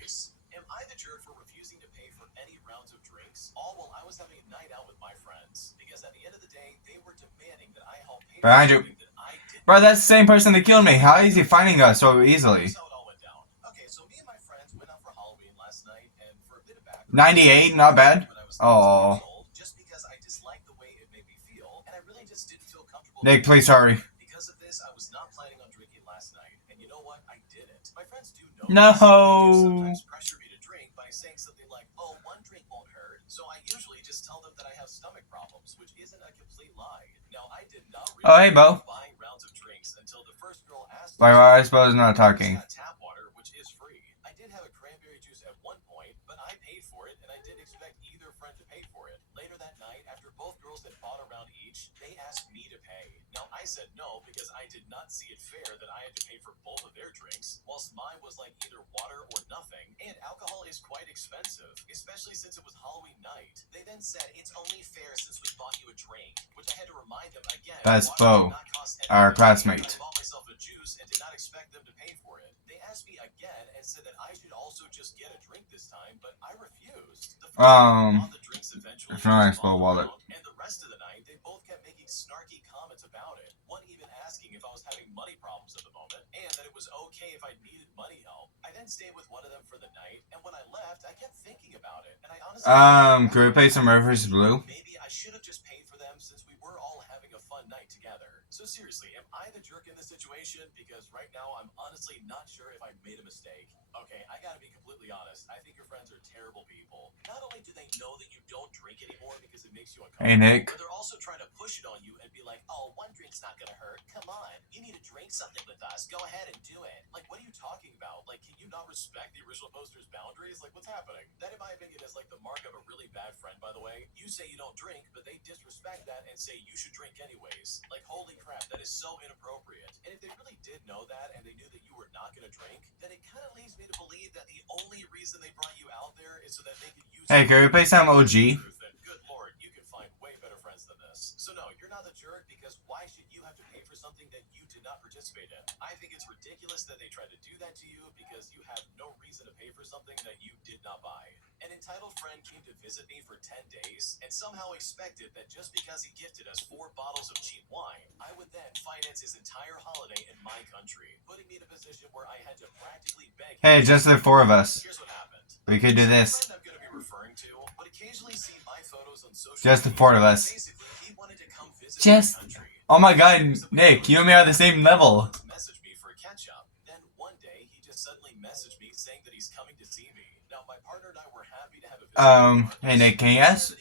Am I the jerk for refusing to pay for any rounds of drinks, all while I was having a night out with my friends? Because at the end of the day, they were demanding that I help pay Behind for you. something that I didn't. Bro, that's the same person that killed me. How is he finding us so easily? Here's how it all went down. Okay, so me and my friends went out for Halloween last night, and for a bit of background, 98, not bad. when I was 19 Oh, years old, just because I disliked the way it made me feel, and I really just didn't feel comfortable. Nick, please hurry. Because of this, I was not planning on drinking last night, and you know what? I didn't. My friends do know No. this, and they do sometimes pressure me to drink by saying something like, "Oh, one drink won't hurt." So I usually just tell them that I have stomach problems, which isn't a complete lie. Now, I did not Oh, hey, Bo. buying rounds of drinks until the first girl asked Why me. am I supposed not talking? Got tap water, which is free. I did have a cranberry juice at one point, but I paid for it, and I didn't expect either friend to pay for it. Later that night, after both girls had bought a round each, they asked me to pay. Now, I I said no because I did not see it fair that I had to pay for both of their drinks, whilst mine was like either water or nothing, and alcohol is quite expensive, especially since it was Halloween night. They then said it's only fair since we bought you a drink, which I had to remind them again. That's water Bo, did not cost our anything, classmate. I bought myself a juice and did not expect them to pay for it. They asked me again and said that I should also just get a drink this time, but I refused. The first time I bought the drinks eventually It's not just my followed wallet. around, and the rest of the night they both kept making snarky comments about it. One even asking if I was having money problems at the moment, and that it was okay if I needed money help. I then stayed with one of them for the night, and when I left, I kept thinking about it, and I honestly Could we play some Red vs. Blue? maybe I should have just paid for them since we were all having a fun night together. So seriously, am I the jerk in this situation? Because right now I'm honestly not sure if I made a mistake. Okay, I gotta be completely honest. I think your friends are terrible people. Not only do they know that you don't drink anymore because it makes you Hey, uncomfortable, Nick. but they're also trying to push it on you and be like, oh, one drink's not gonna hurt. Come on, you need to drink something with us. Go ahead and do it. Like, what are you talking about? Like, can you not respect the original poster's boundaries? Like, what's happening? That, in my opinion, is like the mark of a really bad friend, by the way. You say you don't drink, but they disrespect that and say you should drink anyways. Like, holy crap, that is so inappropriate. And if they really did know that and they knew that you were not going to drink, then it kind of leads me to believe that the only reason they brought you out there is so that they could use Hey, can we play some OG? Good lord, you can find way better friends than this. So no, you're not the jerk because why should you have to pay for something that you did not participate in? I think it's ridiculous that they tried to do that to you because you have no reason to pay for something that you did not buy. An entitled friend came to visit me for 10 days and somehow expected that just because he gifted us 4 bottles of cheap wine, I would then finance his entire holiday in my country, putting me in a position where I had to practically beg him. Hey, just the 4 of us. Here's what happened. We could do this. The friend I'm going to be referring to would occasionally see my photos on social Just the media. 4 of us. Basically, he wanted to come visit Just. my country. Oh my god, Nick, you and me are the same level. Message me for a catch up. Then one day he just suddenly messaged me saying that he's coming to see me. Now my partner and I were happy to have a visit. Hey Nick, can you ask,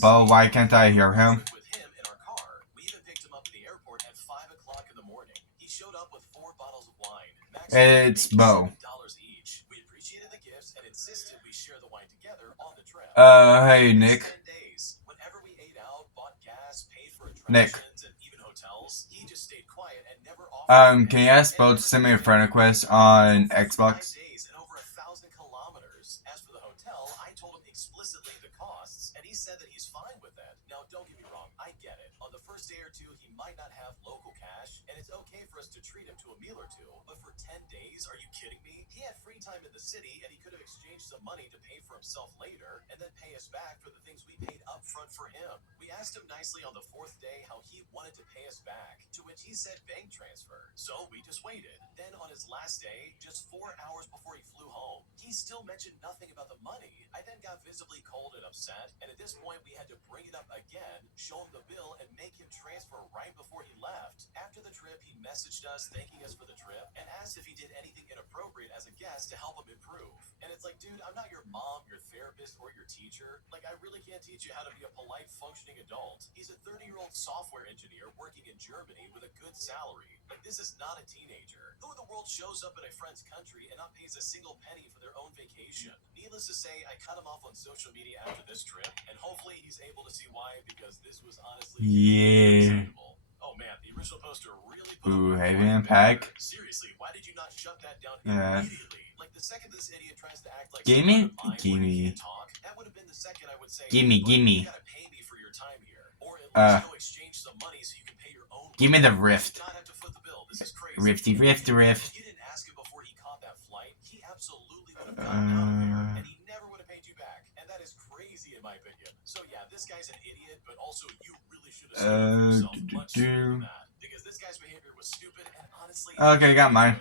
Bo, why can't I hear him? With him in our car. We even picked him up at the airport at 5 o'clock in the morning. He showed up with 4 bottles of wine. It's Bo. $7 each. We appreciated the gifts and insisted we share the wine together on the trip. Hey Nick. 10 days. Whenever we ate out, bought gas, paid for Nick. attractions, and even hotels, he just stayed quiet and never offered. Can you ask Bo to send me a friend request on Xbox? 5 days and over 1,000 kilometers. As for the hotel, I told him explicitly the costs, and he said that he's fine with it. Now, don't get me wrong, I get it. On the first day or two, he might not have local cash, and it's okay for us to treat him to a meal or two. But for 10 days, are you kidding me? He had free time in the city, and he could have exchanged some money to pay for himself later, and then pay us back for the things we paid up front for him. We asked him nicely on the 4th day how he wanted to pay us back, to which he said bank transfer. So we just waited. Then on his last day, just 4 hours before he flew home, he still mentioned nothing about the money. I then got visibly cold and upset, and at this point we had to bring it up again, show him the bill, and make him transfer right before he left. After the trip, he messaged us thanking us for the trip and asked if he did anything inappropriate as a guest to help him improve. And it's like, dude, I'm not your mom, your therapist, or your teacher. Like, I really can't teach you how to be a polite, functioning adult. He's a 30-year-old software engineer working in Germany with a good salary. Like, this is not a teenager. Who in the world shows up in a friend's country and not pays a single penny for their own vacation? Needless to say, I cut him off on social media after this trip, and hopefully he's able to see why, because this was honestly unacceptable. Oh man, the original poster really put Ooh, up heavy impact. Seriously, why did you not shut that down Yeah. immediately? Like the second this idiot tries to act like Gimme, gimme talk, that would have been the second I would say, gimme. You gotta pay me for your time here, or at least go exchange some money so you can pay your own. Give me the rift. Not have to foot the bill. This is crazy. Rifty rift rift. You didn't ask him before he caught that flight. He absolutely would have gotten out of there, and he never would have paid you back. And that is crazy in my opinion. So yeah, this guy's an idiot, but also you really should have stood for yourself much sooner than that, because this guy's behavior was stupid and honestly. Okay, got mine.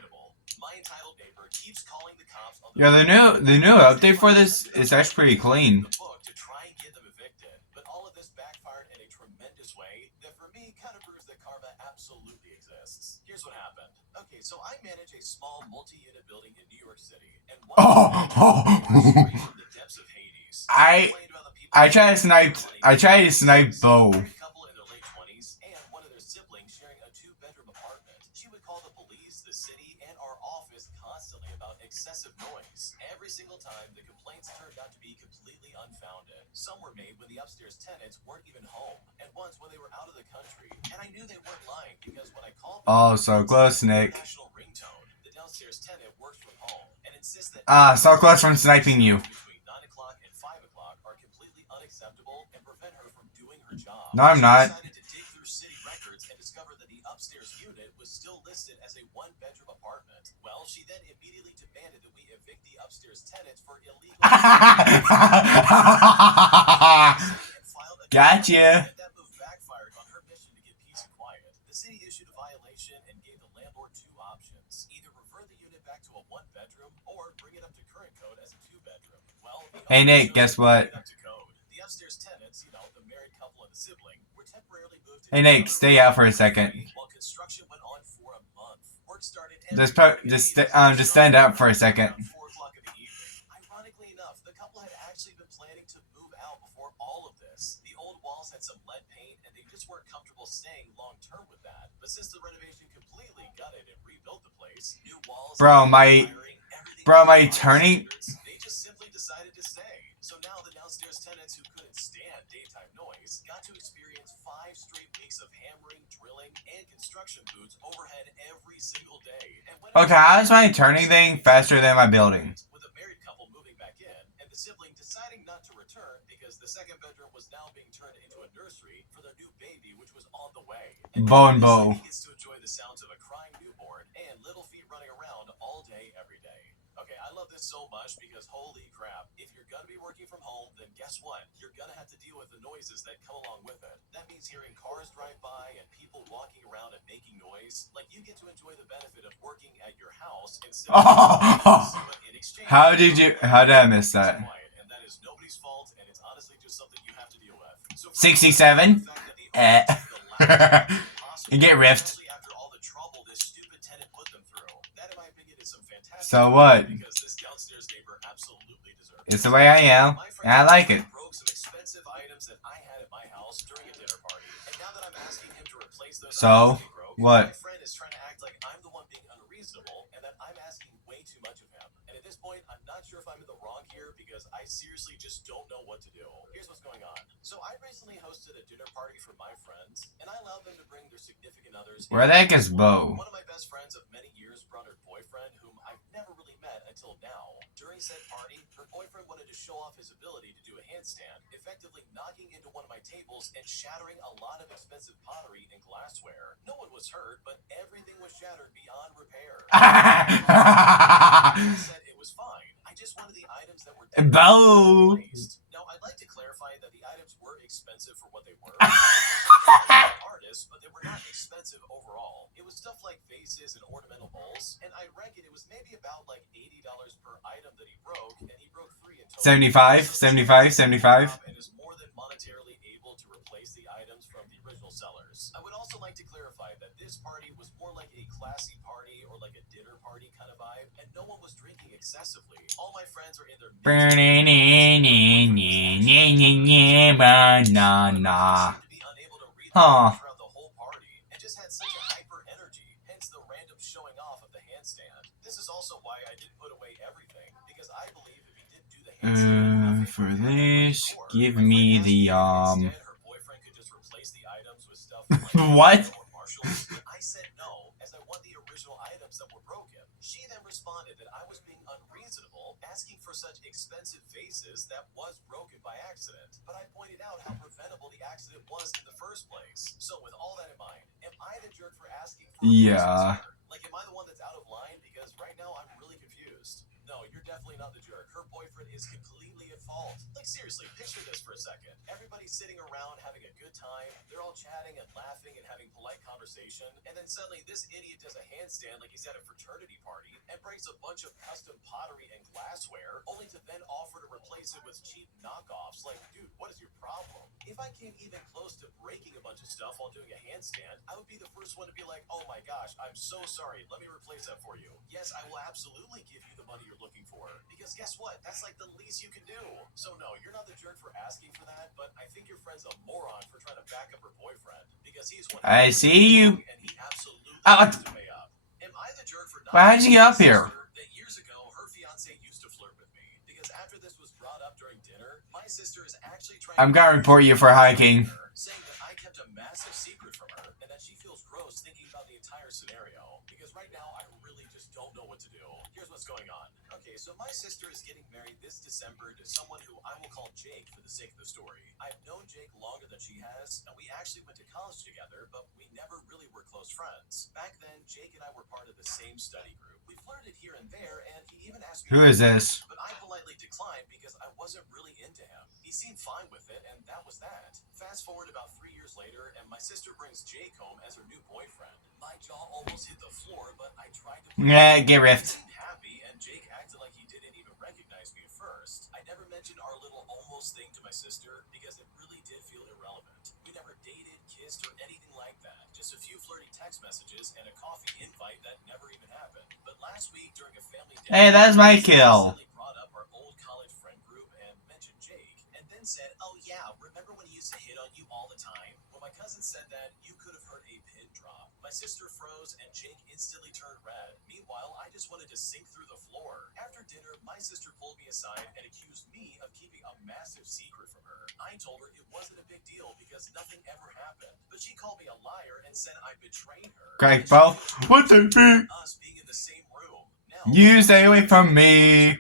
My entitled neighbor keeps calling the cops on Yeah, the new update for this is actually pretty clean. to try and get them evicted, but all of this backfired in a tremendous way that for me kind of proves that karma absolutely exists. Here's what happened. Okay, so I manage a small multi-unit building in New York City, and one straight from the depths of Hades. I try to snipe Bo. Couple in their late 20s and one of their siblings sharing a 2-bedroom apartment. She would call the police, the city, and our office constantly about excessive noise. Every single time, the complaints turned out to be completely unfounded. some were made when the upstairs tenants weren't even home, and once when they were out of the country. And I knew they weren't lying because when I called them, Oh, so close, Nick. international ringtone, the downstairs tenant works from home and insists that So close from sniping you. between 9 o'clock and 5 o'clock are completely unacceptable and prevent her from doing her job. No, I'm not. She decided to dig through city records and discover that the upstairs unit was still listed as a one-bedroom apartment. Well, she then immediately demanded that we evict the upstairs tenants for illegal Gotcha. and that move backfired on her mission to get peace and quiet. The city issued a violation and gave the landlord two options: either revert the unit back to a one-bedroom or bring it up to current code as a two-bedroom. Well, Hey, Nick, guess what? up to code. The upstairs tenants, the married couple and the sibling, were temporarily moved to Hey, Nick, stay out for a second. while construction went on for a month. Work started Just stand up for a second. around 4 o'clock in the evening. Ironically enough, the couple had actually been planning to move out before all of this. The old walls had some lead paint, and they just weren't comfortable staying long term with that. But since the renovation completely gutted and rebuilt the place, new walls, Bro, my turning. they just simply decided to stay. So now the downstairs tenants who couldn't stand daytime noise got to experience 5 straight weeks of hammering, drilling, and construction boots overhead every single day. And when Okay, how is my turning thing faster than my building? with a married couple moving back in and the sibling deciding not to return because the second bedroom was now being turned into a nursery for their new baby, which was on the way. And Bow and this bow. city gets to enjoy the sounds of a crying newborn and little feet running around all day, every day. Okay, I love this so much because holy crap, if you're gonna be working from home, then guess what? You're gonna have to deal with the noises that come along with it. That means hearing cars drive by and people walking around and making noise. Like, you get to enjoy the benefit of working at your house instead of but in exchange, How did I miss that? and that is nobody's fault, and it's honestly just something you have to deal with. So 67? Eh. You get riffed. after all the trouble this stupid tenant put them through. That, in my opinion, is some fantastic. So what? Because this downstairs neighbor absolutely deserves It's the way I am, and I like it. broke some expensive items that I had at my house during a dinner party, and now that I'm asking him to replace those So, items that he broke, what? my friend is trying to act like I'm the one being unreasonable and that I'm asking way too much of him. And at this point, I'm not sure if I'm in the wrong here because I seriously just don't know what to do. Here's what's going on. So I recently hosted a dinner party for my friends, and I allowed them to bring their significant others. Where the heck is Bo? One of my best friends of many years brought her boyfriend, whom I've never really met until now. During said party, her boyfriend wanted to show off his ability to do a handstand, effectively knocking into one of my tables and shattering a lot of expensive pottery and glassware. No one was hurt, but everything was shattered beyond repair. I said it was fine. I just wanted the items that were Bo. replaced. Now, I'd like to clarify that the items were expensive for what they were. Artists, but they were not expensive overall. It was stuff like vases and ornamental bowls, and I reckon it was maybe about like $80 per item that he broke, and he broke 3 in total. 75, 75, 75. And is more than monetarily able to replace the items from the original sellers. I would also like to clarify that this party was more like a classy party or like a dinner party kind of vibe, and no one was drinking excessively. All my friends are in their Banana. Huh. throughout the whole party and just had such a hyper energy, hence the random showing off of the handstand. This is also why I didn't put away everything, because I believe if he didn't do the handstand, For this, give me the instead, her boyfriend could just replace the items with stuff like What? or Marshalls. I said no, as I want the original items that were broken. She then responded that I was being unreasonable, asking for such expensive vases that was broken by accident. But I pointed out how preventable the accident was in the first place. So with all that in mind, am I the jerk for asking for Yeah. Like, am I the one that's out of line? Because right now I'm really confused. No, you're definitely not the jerk. Her boyfriend is completely at fault. Like, seriously, picture this for a second. Everybody's sitting around having a good time. They're all chatting and laughing and having polite conversation. And then suddenly this idiot does a handstand like he's at a fraternity party and breaks a bunch of custom pottery and glassware, only to then offer to replace it with cheap knockoffs. Like, dude, what is your problem? If I came even close to breaking a bunch of stuff while doing a handstand, I would be the first one to be like, oh my gosh, I'm so sorry. Let me replace that for you. Yes, I will absolutely give you the money you're looking for. Because guess what? That's like the least you can do. So no, you're not the jerk for asking for that, but I think your friend's a moron for trying to back up her boyfriend. Because he's one I see you. and he absolutely Oh, needs to pay up. Am I the jerk for not Why did you get up here? that years ago her fiance used to flirt with me? Because after this was brought up during dinner, my sister is actually trying I'm gonna report you for hiking. Saying that I kept a massive secret from her and that she feels gross thinking about the entire scenario. Because right now I really just don't know what to do. Here's what's going on. Okay, so my sister is getting married this December to someone who I will call Jake for the sake of the story. I've known Jake longer than she has, and we actually went to college together, but we never really were close friends. Back then, Jake and I were part of the same study group. We flirted here and there, and he even asked me. Who is this? But I politely declined because I wasn't really into him. He seemed fine with it, and that was that. Fast forward about 3 years later, and my sister brings Jake home as her new boyfriend. My jaw almost hit the floor, but I tried to. Yeah, get riffed. Happy, and Jake acted like he didn't even recognize me at first. I never mentioned our little almost thing to my sister because it really did feel irrelevant. We never dated, kissed, or anything like that. Just a few flirty text messages and a coffee invite that never even happened. But last week during a family dinner, Hey, that's my kill. I brought up our old college friend group and mentioned Jake, and then said, "Oh yeah, remember when he used to hit on you all the time?" When my cousin said that, you could have heard a pin drop. My sister froze and Jake instantly turned red. Meanwhile, I just wanted to sink through the floor. After dinner, my sister pulled me aside and accused me of keeping a massive secret from her. I told her it wasn't a big deal because nothing ever happened. But she called me a liar and said I betrayed her. Craig, bro. What the fuck? Us being in the same room. Now, You stay away from me.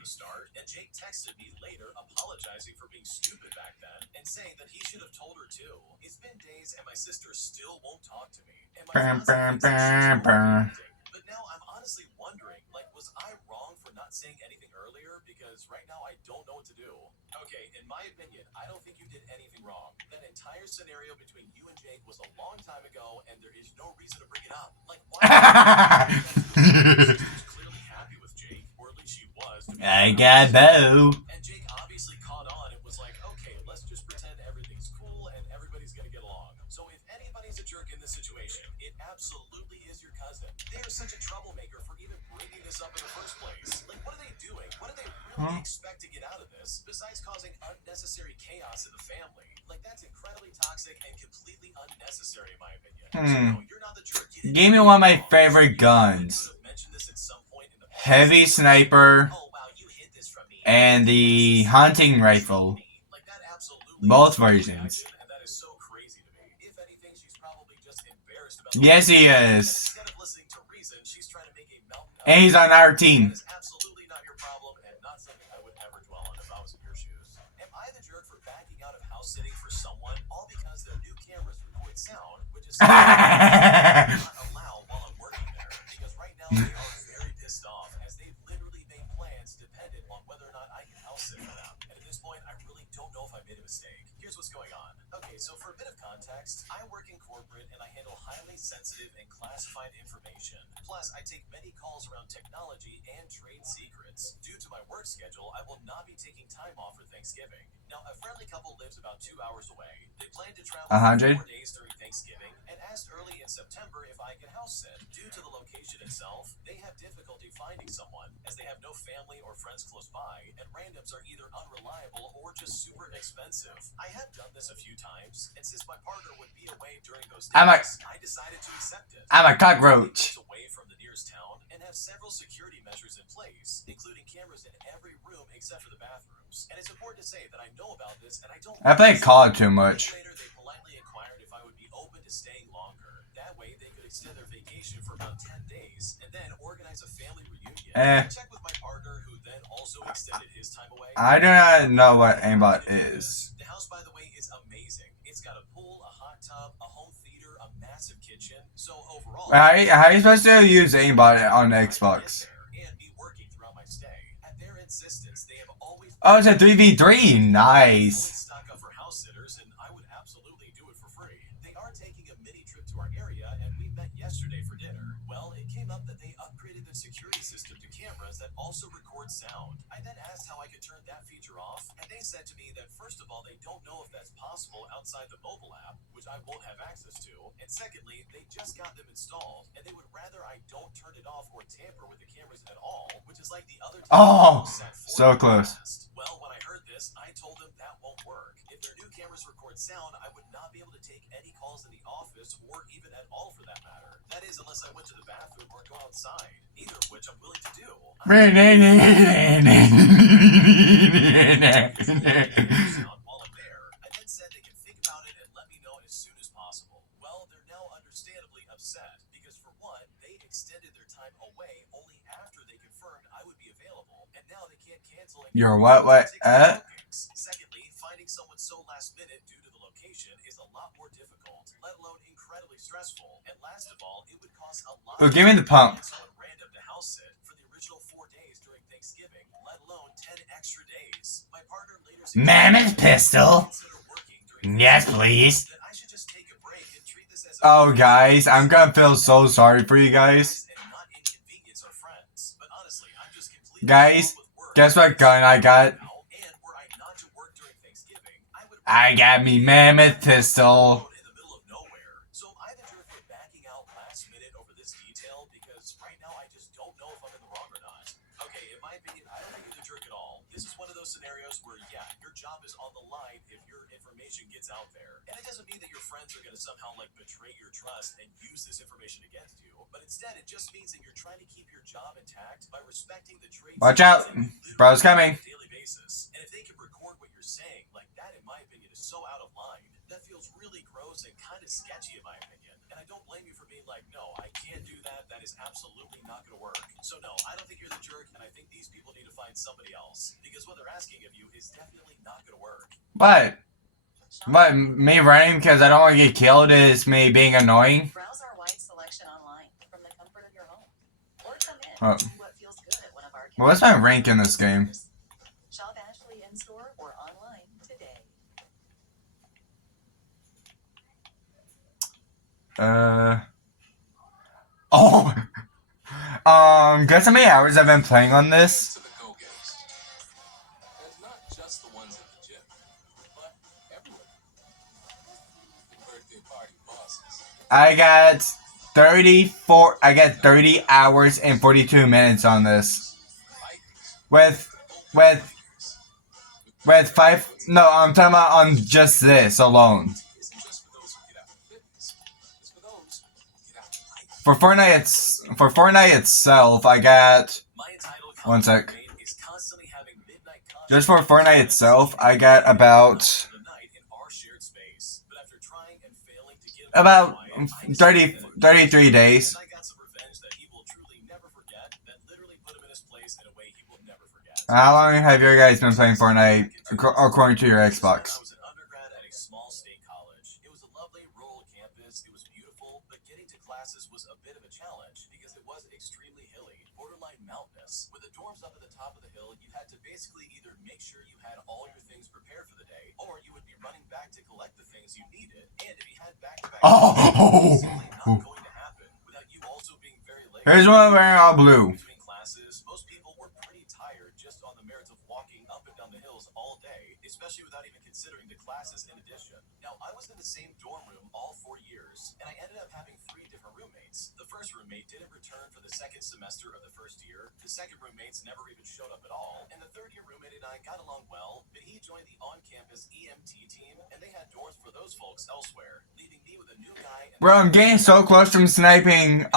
and Jake texted me later apologizing for being stupid back then and saying that he should have told her too. It's been days and my sister still won't talk to me. And my but now I'm honestly wondering, like, was I wrong for not saying anything earlier? Because right now I don't know what to do. Okay, in my opinion, I don't think you did anything wrong. That entire scenario between you and Jake was a long time ago, and there is no reason to bring it up. Like, why? She was clearly happy with Jake, or at least she was. I got Bo. And Jake obviously caught on and was like, okay, let's just pretend everything's cool and everybody's gonna get along. So if anybody's a jerk in this situation, it absolutely is your cousin. They are such a troublemaker for even bringing this up in the first place. Like, what are they doing? What do they really expect to get out of this, besides causing unnecessary chaos in the family? Like, that's incredibly toxic and completely unnecessary in my opinion. So no, you're not the jerk. Give me one of my favorite guns. Heavy sniper and the hunting rifle. Both versions. Yes, he is. And he's on our team. Absolutely not your problem and not something I would ever dwell on if I was in your shoes. Am I the jerk for backing out of house sitting for someone all because their new cameras record sound, which is something I not allow while I'm working there? Because right now they are very pissed off as they've literally made plans dependent on whether or not I can house sit for them. And at this point, I really don't know if I made a mistake. Here's what's going on. Okay, so for a bit of context, I work in corporate and I handle highly sensitive and classified information. Plus, I take many calls around technology and trade secrets. Due to my work schedule, I will not be taking time off for Thanksgiving. Now, a friendly couple lives about 2 hours away. They plan to travel 4 days during Thanksgiving and asked early in September if I can house sit. Due to the location itself, they have difficulty finding someone as they have no family or friends close by, and randoms are either unreliable or just super expensive. I have done this a few times, and since my partner would be away during those days, I decided to accept it. I'm a cockroach. Away from the nearest town and have several security measures in place, including cameras in every room except for the bathrooms. And it's important to say that I know about this and I don't. I play COD too much. Later, they politely inquired if I would be open to staying longer. That way, they could extend their vacation for about 10 days and then organize a family reunion. I checked with my partner, who then also extended his time away. I do not know what aimbot is. The house, by the way, is amazing. It's got a pool, a hot tub, a home theater, a massive kitchen. So overall, How are you supposed to use aimbot on Xbox? And be working throughout my stay. At their insistence, they have always. Oh, it's a 3v3. Nice. Stock up for house sitters, and I would absolutely do it for free. They are taking a mini trip to our area, and we met yesterday for dinner. Well, it came up that they upgraded the security system to cameras that also record sound. I then asked how I could turn that feature off, and they said to me that first of all, they don't know if that's possible outside the mobile app, which I won't have access to, and secondly, they just got them installed, and they would rather I don't turn it off or tamper with the cameras at all, which is like the other time. Oh, so close. Well, when I heard this, I told them that won't work. If their new cameras record sound, I would not be able to take any calls in the office or even at all for that matter. That is, unless I went to the bathroom or go outside, neither of which I'm willing to do. understandably upset because, for one, they extended their time away only after they confirmed I would be available, and now they can't cancel any You're what bookings. Secondly, finding someone so last minute due to the location is a lot more difficult, let alone incredibly stressful. And last of all, it would cost a lot. Oh, give me the pump. Someone random to house sit for the original 4 days during Thanksgiving, let alone 10 extra days. My partner later Mammoth pistol. Yes, please. I should just take a break and treat this as Oh, guys, I'm gonna feel so sorry for you guys. Guys, guess what gun I got? I got me mammoth pistol. So I the jerk for backing out last minute over this detail because right now I just don't know if I'm in the wrong or not. Okay, in my opinion, I don't think you're the jerk at all. This is one of those scenarios where, yeah, your job is on the line if your information gets out there. And it doesn't mean that your friends are going to somehow, like, betray your trust and use this information against you. But instead, it just means that you're trying to keep your job intact by respecting the traits. Watch out. Bro's coming. On a daily basis. And if they can record what you're saying, like that, in my opinion, is so out of line. That feels really gross and kind of sketchy, in my opinion. And I don't blame you for being like, no, I can't do that. That is absolutely not going to work. So no, I don't think you're the jerk, and I think these people need to find somebody else. Because what they're asking of you is definitely not going to work. But me running because I don't want to get killed is me being annoying. Browse our wide selection online from the comfort of your home. Or come in Oh. to see what feels good at one of our What's my rank in this game? Shop Ashley in store or online today. Oh. Guess how many hours I've been playing on this? To the go-getters. And not just the ones at the gym, but everyone. The birthday party bosses. I got 30 hours and 42 minutes on this. With 5, no, I'm talking about on just this alone. For Fortnite itself, I got, one sec. Just for Fortnite itself, I got about 33 days. How long have you guys been playing Fortnite according to your Xbox? Was a bit of a challenge because it was extremely hilly, borderline mountainous. With the dorms up at the top of the hill, you had to basically either make sure you had all your things prepared for the day, or you would be running back to collect the things you needed. And if you had back-to-back, it's simply not going to happen without you also being very late. Here's one wearing all blue. Between classes, most people were pretty tired just on the merits of walking up and down the hills all day, especially without even considering the classes in addition. Now, I was in the same dorm room all 4 years, and I ended up having 3 different roommates. The first roommate didn't return for the second semester of the first year. The second roommates never even showed up at all. And the third year roommate and I got along well, but he joined the on-campus EMT team, and they had dorms for those folks elsewhere, leaving me with a new guy. Bro, I'm getting so close from sniping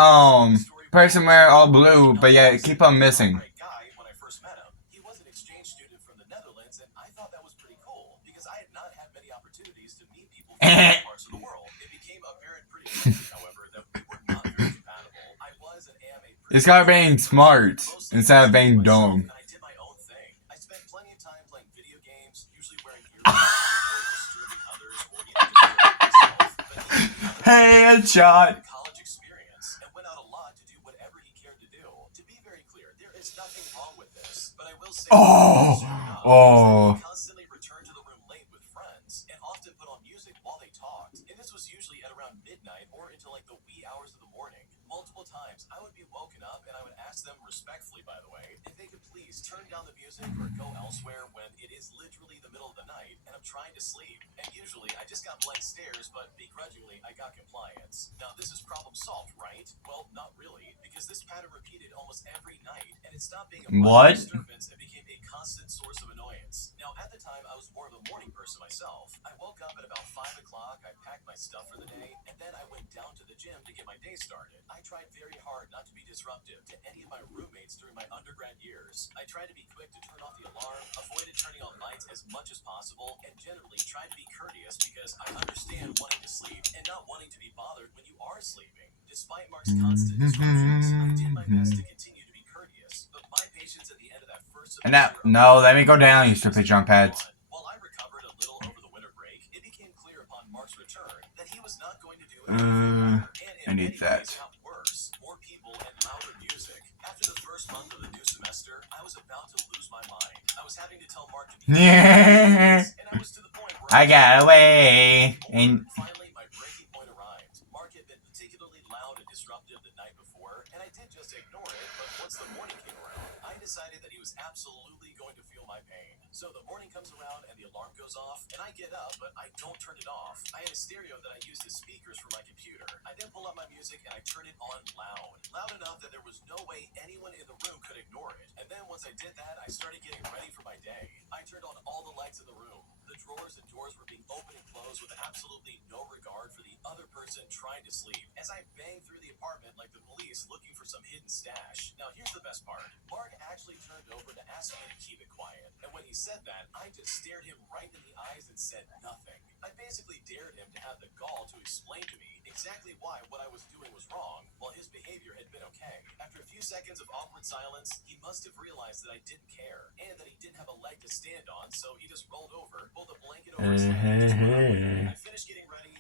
person wearing all blue, but yeah, keep on missing. When I first met him, he was an exchange student from the Netherlands, and I thought that was pretty cool because I had not had many opportunities to meet people from other parts of the world. It became apparent pretty quickly, however, that we were not very compatible. I was and am a pretty It's gotta being smart instead of being dumb. I did my own thing. I spent plenty of time playing video games, usually wearing earbuds to avoid disturbing others or even disturbing myself. Headshot. College experience and went out a lot to do whatever he cared to do. To be very clear, there is nothing wrong with this, but I will say I constantly returned to the room late with friends and often put on music while they talked. And this was usually at around midnight or into like the wee hours of the morning. Multiple times I would be woken up and I would ask them respectfully, by the way, if they could please turn down the music or go elsewhere when it is literally the middle of the night and I'm trying to sleep. And usually I just got blank stares, but begrudgingly I got compliance. Now this is problem solved, right? Well, not really, because this pattern repeated almost every night and it stopped being a minor disturbance and became a constant source of annoyance. Now at the time I was more of a morning person myself. I woke up at about 5 o'clock, I packed my stuff for the day, and then I went down to the gym to get my day started. I tried very hard not to be disruptive to any of my roommates during my undergrad years. I tried to be quick to turn off the alarm, avoided turning on lights as much as possible, and generally tried to be courteous because I understand wanting to sleep and not wanting to be bothered when you are are sleeping. Despite Mark's constant disruptions, I did my best to continue to be courteous, but my patience at the end of that first semester No, let me go down, you stupid jump pads. while I recovered a little over the winter break, it became clear upon Mark's return that he was not going to do anything better. And in I need many that. ways got worse. More people and louder music. After the first month of the new semester, I was about to lose my mind. I was having to tell Mark to be and I was to the point where I got away. And finally my breaking point arrived. Mark had been particularly loud and disruptive the night before, and I did just ignore it, but once the morning came around, I decided that he was absolutely going to feel my pain. So the morning comes around and the alarm goes off, and I get up, but I don't turn it off. I had a stereo that I used as speakers for my computer. I then pull out my music and I turn it on loud enough that there was no way anyone in the room could ignore it. And then once I did that, I started getting ready for my day. I turned on all the lights in the room. The drawers and doors were being opened and closed with absolutely no regard for the other person trying to sleep, as I banged through the apartment like the police looking for some hidden stash. Now here's the best part. Mark actually turned over to ask me to keep it quiet, and when he said that, I just stared him right in the eyes and said nothing. I basically dared him to have the gall to explain to me exactly why what I was doing was wrong, while his behavior had been okay. After a few seconds of awkward silence, he must have realized that I didn't care, and that he didn't have a leg to stand on, so he just rolled over, pulled a blanket over his head, and just went away. I finished getting ready.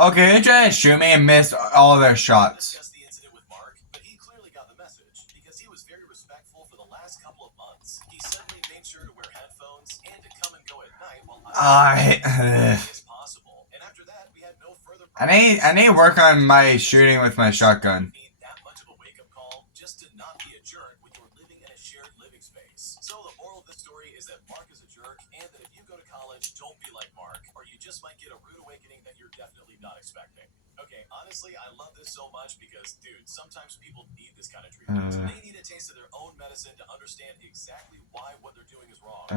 Okay, they tried to shoot me and missed all their shots. The incident with Mark, but he clearly got the message because he was very respectful for the last couple of months. He suddenly made sure to wear headphones and to come and go at night while as possible. And after that, we had no further I need to work on my shooting with my shotgun. That much of a wake-up call just to not be a jerk when you're living in a shared living space. So the moral of the story is that Mark is a jerk, and that if you go to college, don't be like Mark, or you just might get a rude awakening that you're definitely not expecting. Okay, honestly, I love this so much because, dude, sometimes people need this kind of treatment. They need a taste of their own medicine to understand exactly why what they're doing is wrong. So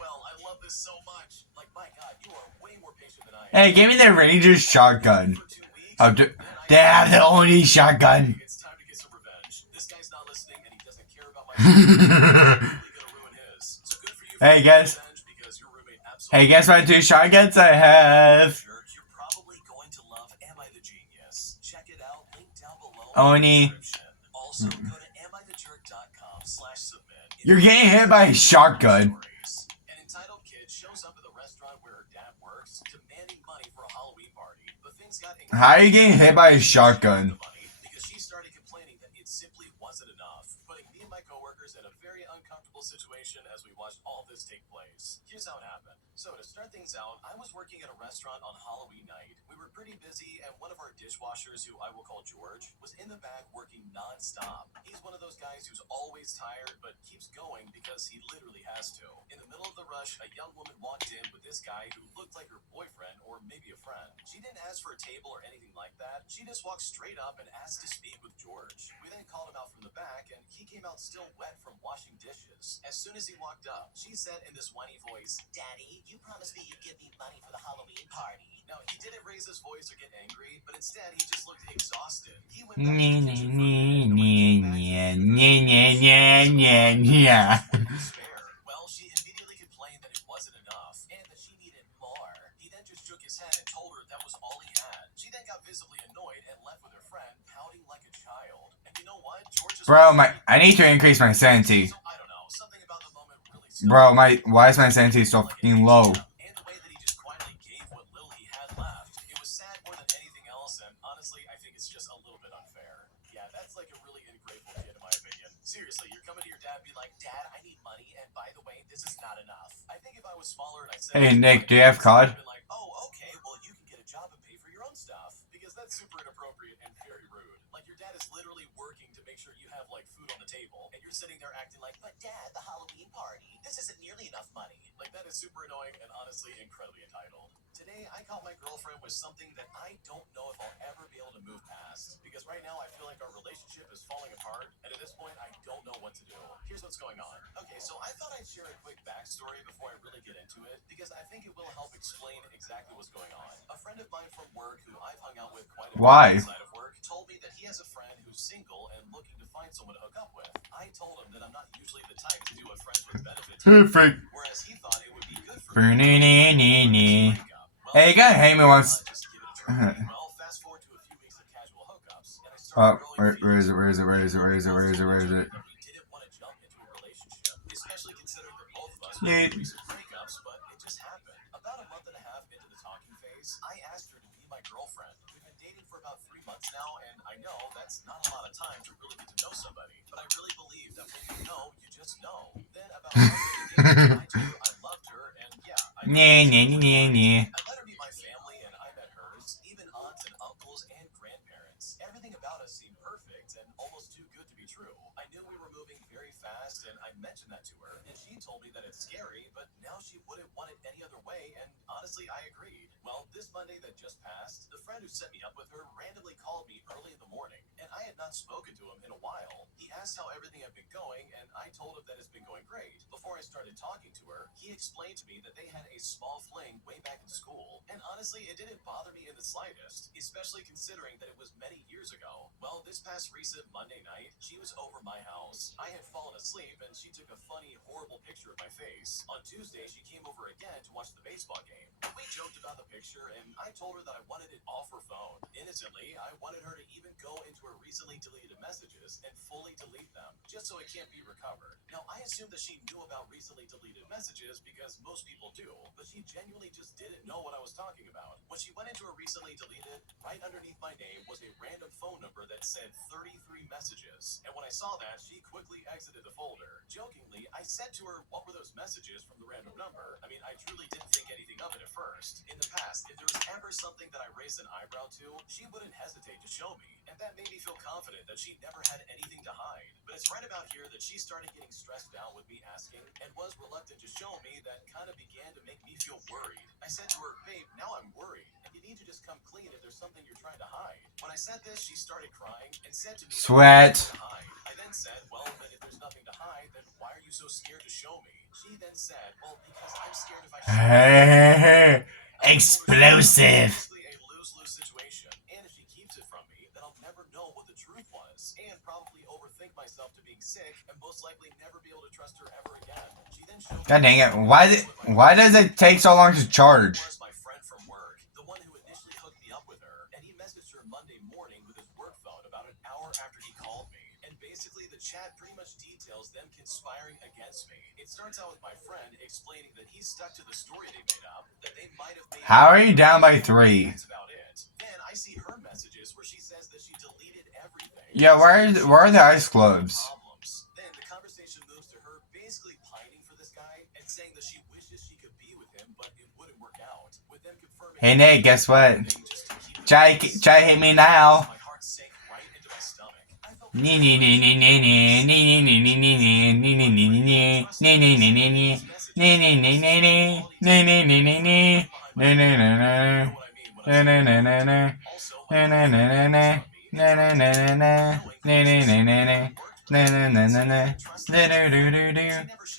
well, I love this so much. Like, my God, you are way more patient than I am. Hey, give me the Ranger's shotgun. They have the only shotgun. It's time to get some revenge. This guy's not listening, and he doesn't care about my So good for you. Hey, guys. Hey, guess what 2 shotguns I have? You're probably going to love Am I the Genius. Check it out. Link down below. Oni. Also, go to amithejurk.com/submit. You're getting hit by a shotgun. An entitled kid shows up at the restaurant where her dad works, demanding money for a Halloween party. But things got How are you getting hit by a shotgun? because she started complaining that it simply wasn't enough, putting me and my coworkers in a very uncomfortable situation as we watched all this take place. Here's how it happened. So to start things out, I was working at a restaurant on Halloween night. We were pretty busy, and one of our dishwashers, who I will call George, was in the back working non-stop. He's one of those guys who's always tired, but keeps going because he literally has to. In the middle of the rush, a young woman walked in with this guy who looked like her boyfriend or maybe a friend. She didn't ask for a table or anything like that. She just walked straight up and asked to speak with George. We then called him out from the back, and he came out still wet from washing dishes. As soon as he walked up, she said in this whiny voice, "Daddy, you promised me you'd give me money for the Halloween party." Now, he didn't raise his voice or get angry, but instead he just looked exhausted. He went back to the kitchen for a minute, and when he came back, well, she immediately complained that it wasn't enough and that she needed more. He then just shook his head and told her that was all he had. She then got visibly annoyed and left with her friend, pouting like a child. And you know what? George is I need to increase my sanity. So, I don't know, something about the moment really Why is my sanity so fucking low? And the way that he just quietly gave what little he had left. It was sad more than anything else, and honestly, I think it's just a little bit unfair. Yeah, that's like a really ungrateful kid in my opinion. Seriously, you're coming to your dad and be like, "Dad, I need money, and by the way, this is not enough." I think if I was smaller and I said, Hey, Nick, do you have COD? I'd be like, "Oh, okay, well, you can get a job and pay for your own stuff," because that's super inappropriate and very rude. Like, your dad is literally working to make sure you have like food on the table, and you're sitting there acting like, "But Dad, the Halloween party, this isn't nearly enough money." Like, that is super annoying and honestly incredibly entitled. Today, I caught my girlfriend with something that I don't know if I'll ever be able to move past, because right now I feel like our relationship is falling apart, and at this point, I don't know what to do. Here's what's going on. Okay, so I thought I'd share a quick backstory before I really get into it, because I think it will help explain exactly what's going on. A friend of mine from work, who I've hung out with quite a bit outside of work, told me that he has a friend who's single and looking to find someone to hook up with. I told him that I'm not usually the type to do a friends with benefits, whereas he thought it would be good for Hey, you gotta hate me once. Just give it a try. Well, fast forward to a few weeks of casual hookups, and I Oh, started growing where is feelings it? Where is it? Where is it? Where is it? Where is it? Where is it? that we didn't want to jump into a relationship, especially considering that both of us were Yeah. in recent breakups, but it just happened. About a month and a half into the talking phase, I asked her to be my girlfriend. We've been dating for about 3 months now, and I know that's not a lot of time to really get to know somebody, but I really believe that when you know, you just know. Then about halfway into dating, I told her I loved her, and yeah, I know Nah, she nah, was nah, right. nah. I let her meet my family, and I met hers, even aunts and uncles and grandparents. Everything about us seemed perfect and almost too good to be true. I knew we were moving very fast, and I mentioned that to her, and she told me that it's scary, but now she wouldn't want it any other way, and honestly, I agreed. Well, this Monday that just passed, the friend who set me up with her randomly called me early in the morning, and I had not spoken to him in a while. He asked how everything had been going, and I told him that it's been going great. Before I started talking to her, he explained to me that they had a small fling way back in school, and honestly, it didn't bother me in the slightest, especially considering that it was many years ago. Well, this past recent Monday night, she was over my house. I had fallen asleep, and she took a funny, horrible picture of my face. On Tuesday, she came over again to watch the baseball game. We joked about the picture, and I told her that I wanted it off her phone. Innocently, I wanted her to even go into her recently deleted messages and fully delete them, just so it can't be recovered. Now, I assumed that she knew about recently deleted messages because most people do, but she genuinely just didn't know what I was talking about. When she went into her recently deleted, right underneath my name was a random phone number that said 33 messages. And when I saw that, she quickly exited the folder. Jokingly, I said to her, what were those messages from the random number? I mean, I truly didn't think anything of it at first. In the past, if there was ever something that I raised an eyebrow to, she wouldn't hesitate to show me. And that made me feel confident that she never had anything to hide. But it's right about here that she started getting stressed out with me asking and was reluctant to show me. That kind of began to make me feel worried. I said to her, babe, now I'm worried, and you need to just come clean if there's something you're trying to hide. When I said this, she started crying and said to me, Sweat. to hide. I then said, well, then if there's nothing to hide, then why are you so scared to show me? She then said, well, because I'm scared if I show you. Explosive. Basically a lose-lose situation. And if she keeps it from me, then I'll never know what the truth was, and probably overthink myself to being sick, and most likely never be able to trust her ever again. She then showed me. God dang it! Why does it take so long to charge? Was my friend from work, the one who initially hooked me up with her, and he messaged her Monday morning with his work phone about an hour after he called me. And basically, the chat pretty much details them conspiring against me. It starts out with my friend explaining that he's stuck to the story they made up, that they might have made. How are you down by 3? That's about it. Then I see her messages where she says that she deleted everything. Yeah, where are the ice globes? Then the conversation moves to her basically pining for this guy and saying that she wishes she could be with him, but it wouldn't work out. With them confirming. Hey Nate, guess what? Try hit me now. My heart sank right into my stomach. I felt Nee nee nee nee nee nee nee nee nee nee nee nee nee nee nee nee nee nee nee nee. Nee nee nee nee nee. Nee nee nee nee nee. Nee nee nee nee. Nee nee nee nee nee. Nee nee nee nee nee. Nee nee nee nee nee. Nee nee nee nee nee. Nee nee nee nee nee. Do do do do do.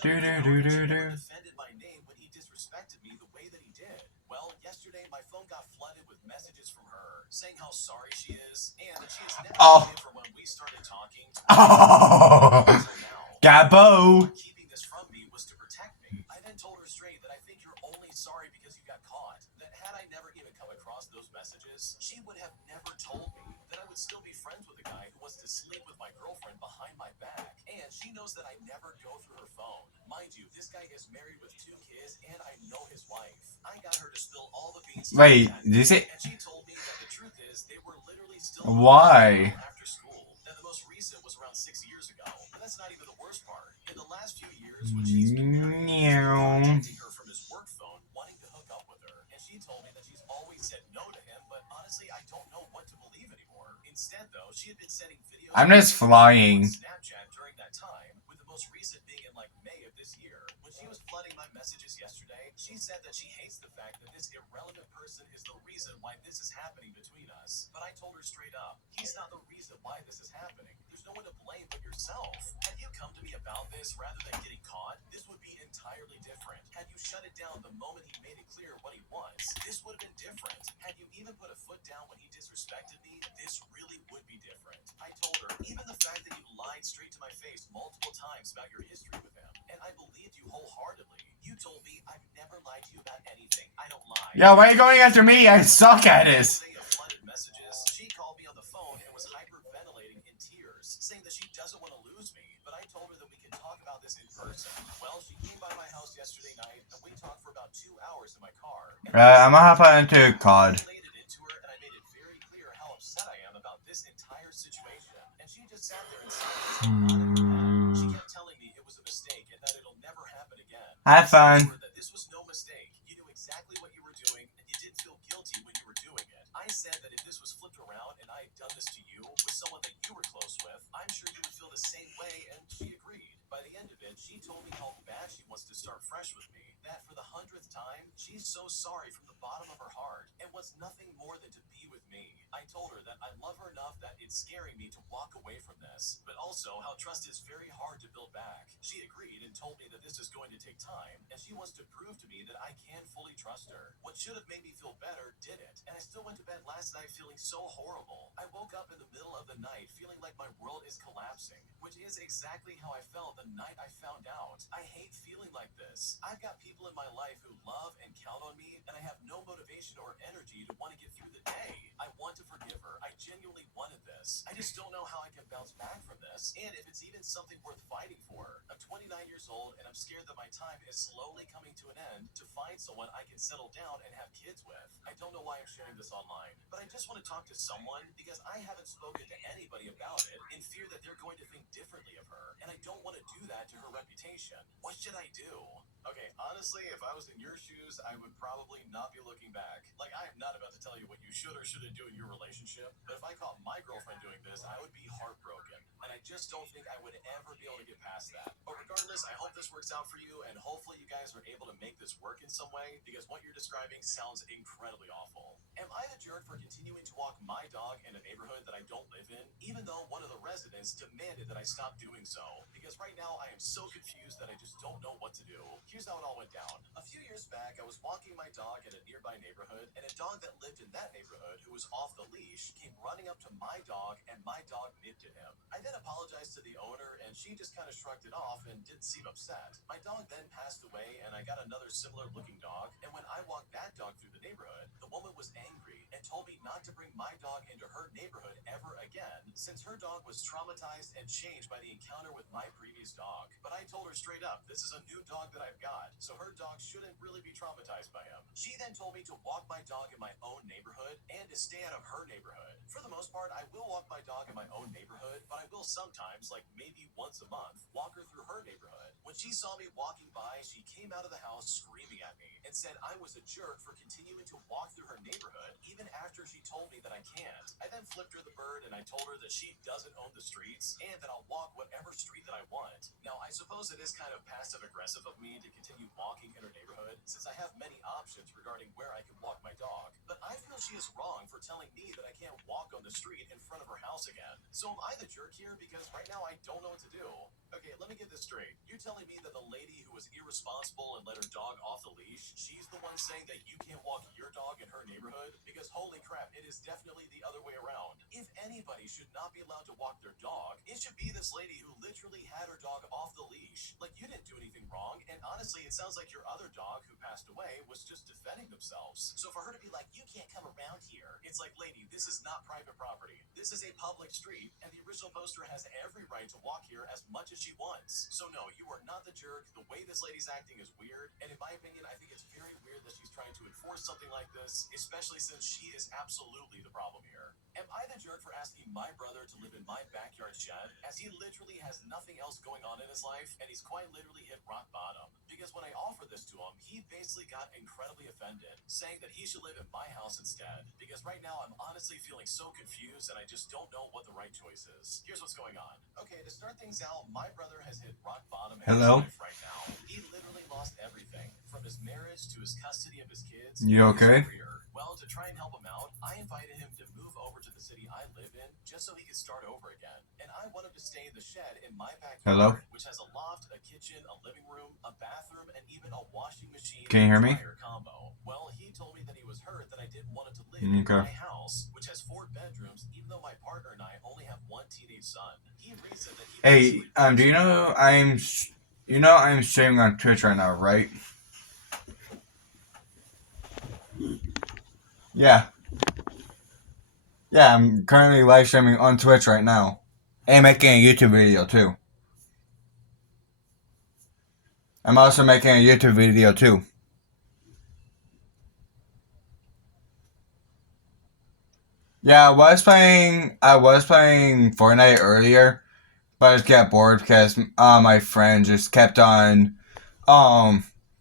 Do do do do do. defended my name when he disrespected me the way that he did. Well, yesterday my phone got flooded with messages from her saying how sorry she is and that she has never seen it from when we started talking to Oh, now. Gabo. Keeping this from me was to protect me. I then told her straight that I think you're only sorry because you got caught. That had I never even come across those messages, she would have never told me. That I would still be friends with a guy who wants to sleep with my girlfriend behind my back. And she knows that I never go through her phone. Mind you, this guy is married with 2 kids, and I know his wife. I got her to spill all the beans. Wait, did you say? And she told me that the truth is they were literally still Why? after school. Now the most recent was around 6 years ago. But that's not even the worst part. In the last few years, when she's been married, he's been contacting her from his work phone, wanting to hook up with her. And she told me that she's always said no to him, but honestly, I don't know what to believe anymore. Instead, though, she had been sending videos. I'm just flying. Snapchat during that time, with the most recent being in like May of this year. When she was flooding my messages yesterday, she said that she hates the fact that this irrelevant person is the reason why this is happening between us. But I told her straight up, he's not the reason why this is happening. There's no one to blame but yourself. Had you come to me about this rather than getting caught, this would be entirely different. Had you shut shut it down the moment he made it clear what he wants, this would have been different. Had you even put a foot down when he disrespected me, this really would be different. I told her, even the fact that you lied straight to my face multiple times about your history with him, and I believed you wholeheartedly. You told me I've never lied to you about anything. I don't lie. Yo, why are you going after me? I suck at this. Flooded messages. She called me on the phone and was hyperventilating in tears, saying that she doesn't want to lose me. But I told her that we can talk about this in person. Well, she came by my house yesterday night and we talked for about 2 hours in my car. I'm gonna hop on into COD. I laid it into her and I made it very clear how upset I am about this entire situation. And she just sat there in silence. She kept telling me it was a mistake and that it'll never happen again. Have fun. That this was no mistake. You knew exactly what you were doing and you didn't feel guilty when you were doing it. I said that if this was flipped around and I had done this to you with someone that you were close with, I'm sure you would feel the same way, and she agreed. By the end of it, she told me how bad she wants to start fresh with me, that for the 100th time, she's so sorry from the bottom of her heart, and wants nothing more than to be with me. I told her that I love her enough that it's scaring me to walk away from this, but also how trust is very hard to build back. She agreed and told me that this is going to take time, and she wants to prove to me that I can fully trust her. What should have made me feel better did it, and I still went to bed last night feeling so horrible. I woke up in the middle of the night feeling like my world is collapsing, which is exactly how I felt the night I found out. I hate feeling like this. I've got people in my life who love and count on me, and I have no motivation or energy to want to get through the day. I want to forgive her. I genuinely wanted this. I just don't know how I can bounce back from this, and if it's even something worth fighting for. I'm 29 years old, and I'm scared that my time is slowly coming to an end to find someone I can settle down and have kids with. I don't know why I'm sharing this online, but I just want to talk to someone because I haven't spoken to anybody about it in fear that they're going to think differently of her, and I don't want to do that to her reputation. What should I do? Okay, honestly, if I was in your shoes, I would probably not be looking back. Like, I am not about to tell you what you should or shouldn't do in your relationship, but if I caught my girlfriend doing this, I would be heartbroken, and I just don't think I would ever be able to get past that. But regardless, I hope this works out for you, and hopefully you guys are able to make this work in some way, because what you're describing sounds incredibly awful. Am I the jerk for continuing to walk my dog in a neighborhood that I don't live in, even though one of the residents demanded that I stop doing so? Because right now I am so confused that I just don't know what to do. Here's how it all went down. A few years back, I was walking my dog in a nearby neighborhood, and a dog that lived in that neighborhood who was off the leash came running up to my dog, and my dog nipped at him. I then apologized to the owner, and she just kind of shrugged it off and didn't seem upset. My dog then passed away, and I got another similar looking dog, and when I walked that dog through the neighborhood, the woman was angry and told me not to bring my dog into her neighborhood ever again, since her dog was traumatized and changed by the encounter with my previous dog. But I told her straight up, this is a new dog that I've got, so her dog shouldn't really be traumatized by him. She then told me to walk my dog in my own neighborhood and to stay out of her neighborhood. For the most part, I will walk my dog in my own neighborhood, but I will sometimes, like maybe once a month, walk her through her neighborhood. When she saw me walking by, she came out of the house screaming at me and said I was a jerk for continuing to walk through her neighborhood, even after she told me that I can't. I then flipped her the bird and I told her that she doesn't own the streets and that I'll walk whatever street that I want. Now, I suppose it is kind of passive-aggressive of me to continue walking in her neighborhood, since I have many options regarding where I can walk my dog, but I feel she is wrong for telling me that I can't walk on the street in front of her house again. So am I the jerk here? Because right now I don't know what to do. Okay, let me get this straight. You're telling me that the lady who was irresponsible and let her dog off the leash, she's the one saying that you can't walk your dog in her neighborhood? Because holy crap, it is definitely the other way around. If anybody should not be allowed to walk their dog, it should be this lady who literally had her dog off the leash. Like, you didn't do anything wrong, and honestly, it sounds like your other dog who passed away was just defending themselves. So for her to be like, you can't come around here, it's like, lady, this is not private property. This is a public street, and the original poster has every right to walk here as much as she wants. So no, you are not the jerk. The way this lady's acting is weird, and in my opinion, I think it's very weird that she's trying to enforce something like this, especially since she is absolutely the problem here. Am I the jerk for asking my brother to live in my backyard shed, as he literally has nothing else going on in his life, and he's quite literally hit rock bottom? Because when I offered this to him, he basically got incredibly offended, saying that he should live in my house instead. Because right now, I'm honestly feeling so confused, and I just don't know what the right choice is. Here's what's going on. Okay, to start things out, my brother has hit rock bottom in his life right now. He literally lost everything, from his marriage to his custody of his kids You and his okay? career. Well, to try and help him out, I invited him to move over to the city I live in just so he could start over again. And I want him to stay in the shed in my backyard, Hello? which has a loft, a kitchen, a living room, a bathroom, and even a washing machine Can you hear and me? dryer combo. Well, he told me that he was hurt that I didn't want him to live in Okay. my house, which has 4 bedrooms, even though my partner and I only have 1 teenage son. He reasoned that he Hey, basically do you know I'm streaming on Twitch right now, right? Yeah. Yeah, I'm currently live streaming on Twitch right now. And making a YouTube video too. I'm also making a YouTube video too. Yeah, I was playing Fortnite earlier, but I just got bored because my friend just kept on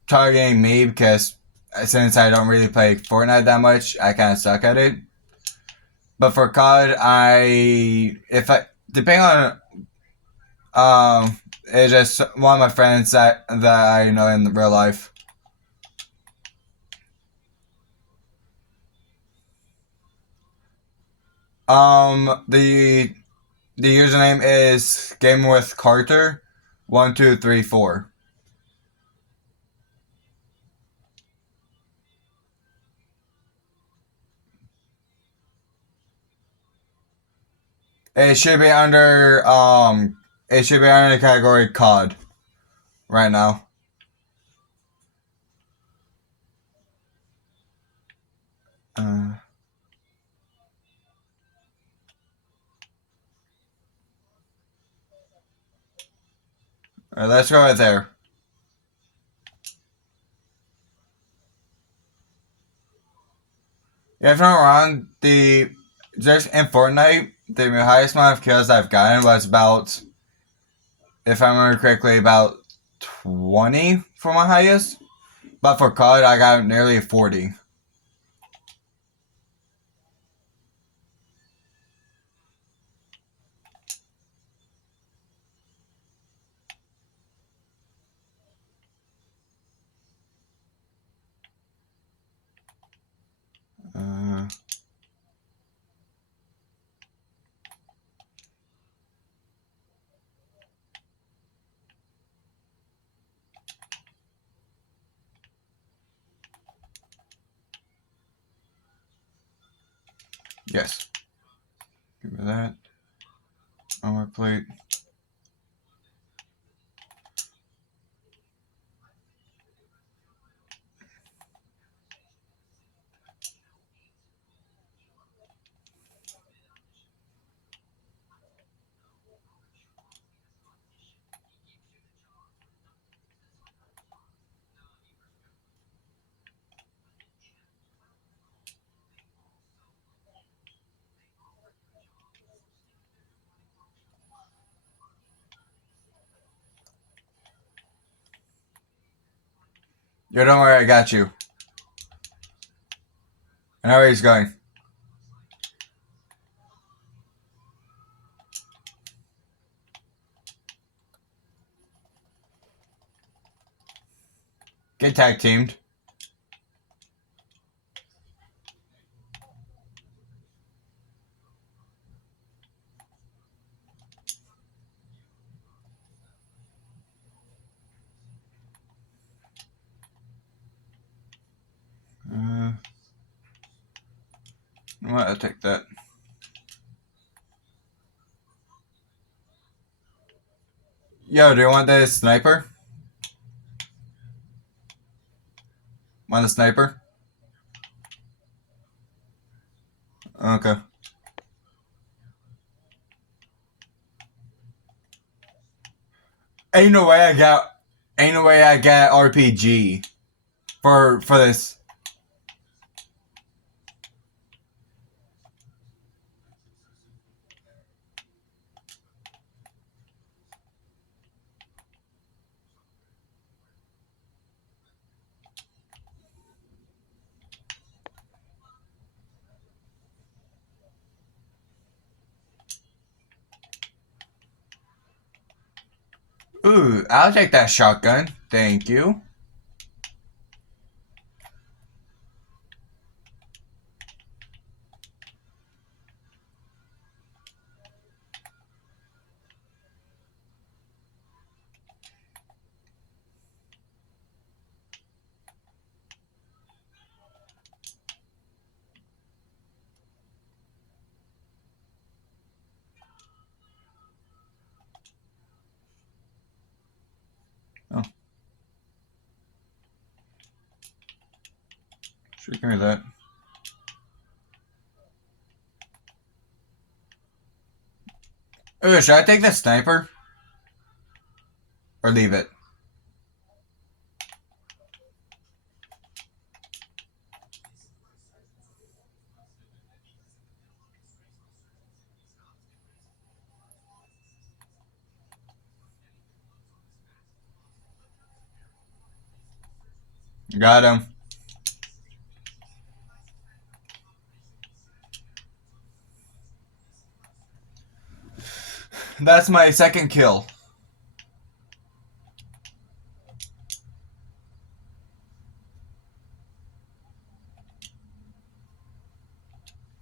targeting me because since I don't really play Fortnite that much, I kind of suck at it. But for COD, if I depending on it's just one of my friends that I know in real life. The username is Game with Carter 1234. It should be under the category COD right now. Uh, Alright, let's go right there. Yeah, if I'm not wrong, just in Fortnite, the highest amount of kills I've gotten was about, if I remember correctly, about 20 for my highest. But for COD, I got nearly 40. Uh, yes. Give me that. Armor plate. Yo, don't worry, I got you. I know where he's going. Get tag teamed. What? I'll take that. Yo, do you want the sniper? Want the sniper? Okay. Ain't no way I got RPG for this. Ooh, I'll take that shotgun. Thank you. Sure, give me that. Ooh, should I take the sniper? Or leave it? Got him. That's my second kill.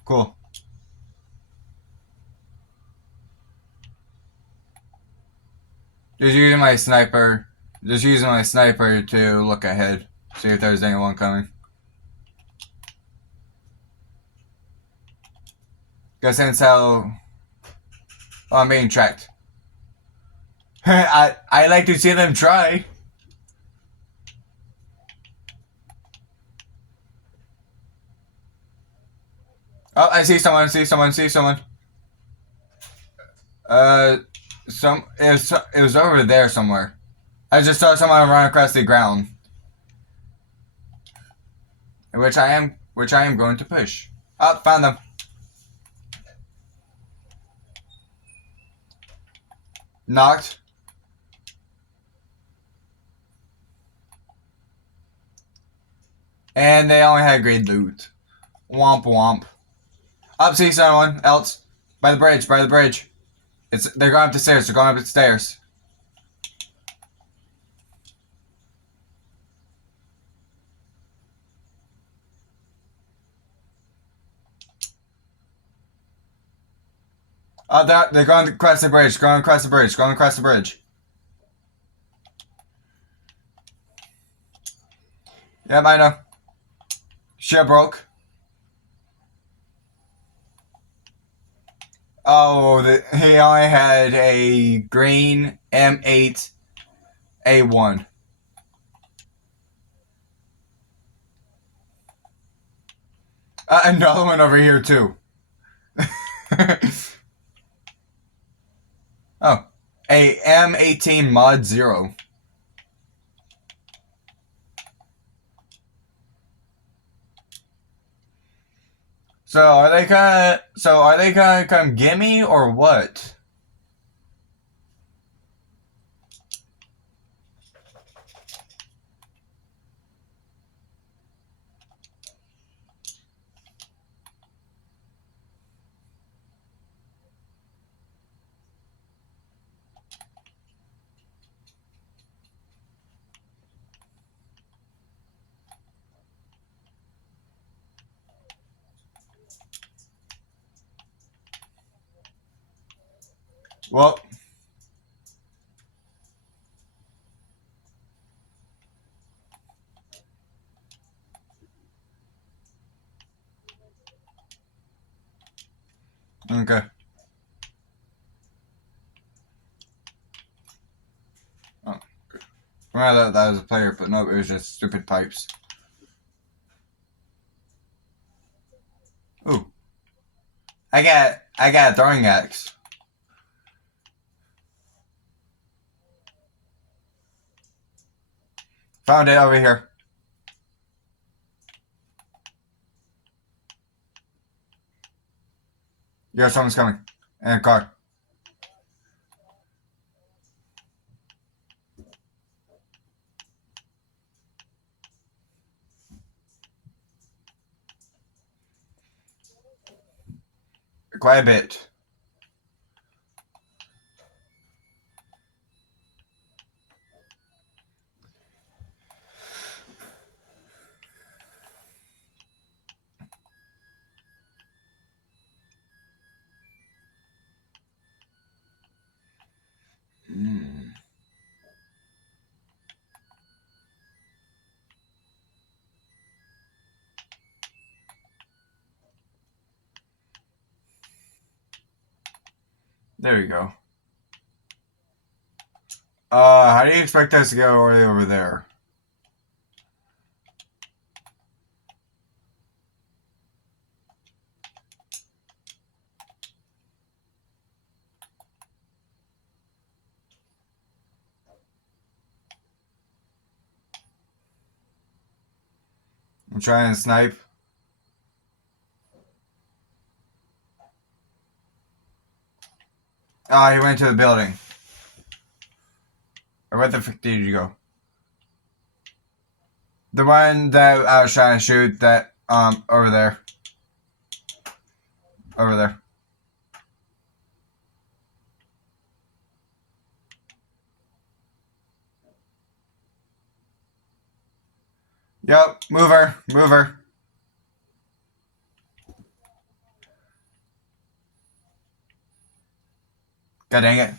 Cool. Just using my sniper. Just using my sniper to look ahead. See if there's anyone coming. Because since how... Oh, I'm being tracked. I like to see them try. Oh, I see someone, see someone. It was over there somewhere. I just saw someone run across the ground. Which I am going to push. Oh, found them. Knocked. And they only had great loot. Womp womp. Up, see someone else. By the bridge. They're going up the stairs. Oh, they're going across the bridge. Going across the bridge. Yep, I know. Shit broke. Oh, he only had a green M8 A1. Another one over here, too. Oh, a M18 Mod 0. So are they gonna come get me or what? Well, okay. Oh, good. Well, that was a player, but no, it was just stupid pipes. Ooh, I got a throwing axe. Found it over here. Yeah, someone's coming. In a car. Quite a bit. There you go. How do you expect us to go all the way over there? I'm trying to snipe. Oh, he went to the building. Or where the frick did you go? The one that I was trying to shoot, that, over there. Over there. Yep, mover. God dang it.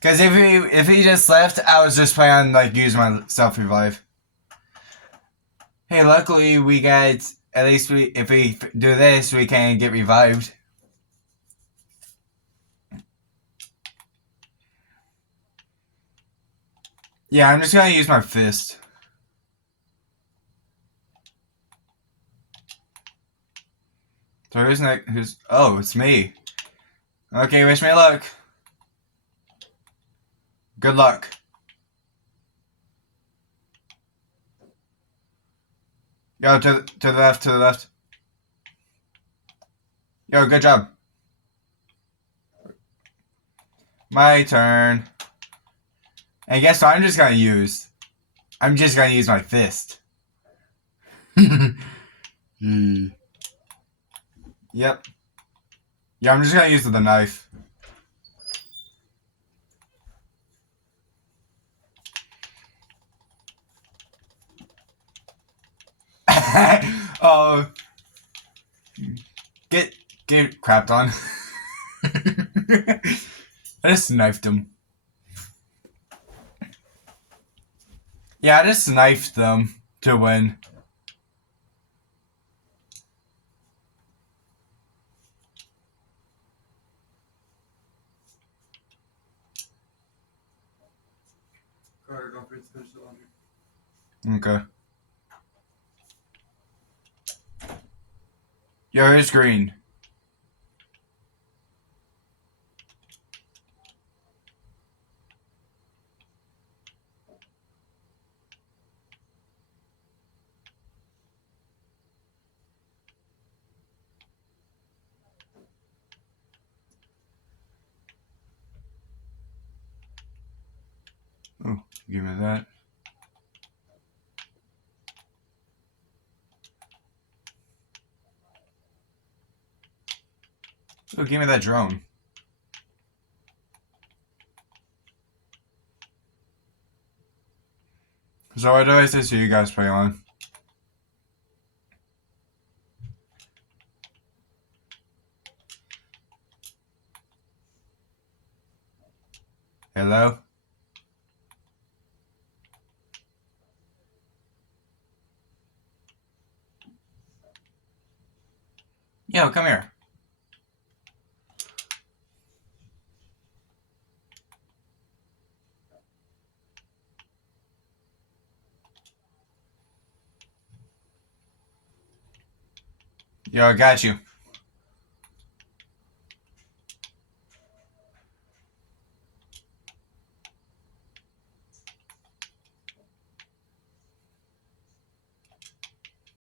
Because if he just left, I was just planning on, like, using my self-revive. Hey, luckily we got, at least if we do this, we can get revived. Yeah, I'm just gonna use my fist. So who's, oh, it's me. Okay, wish me luck. Good luck. Yo, to the left. Yo, good job. My turn. And guess what I'm just gonna use? I'm just gonna use my fist. Yep. Yeah, I'm just gonna use the knife. Oh. Get crapped on. I just knifed him. Yeah, I just knifed them to win. Carter, don't forget to finish the laundry. Okay. Yo, here's green. Oh, give me that. Oh, give me that drone. So what devices do you guys play on? Hello? Yo, come here. Yo, I got you.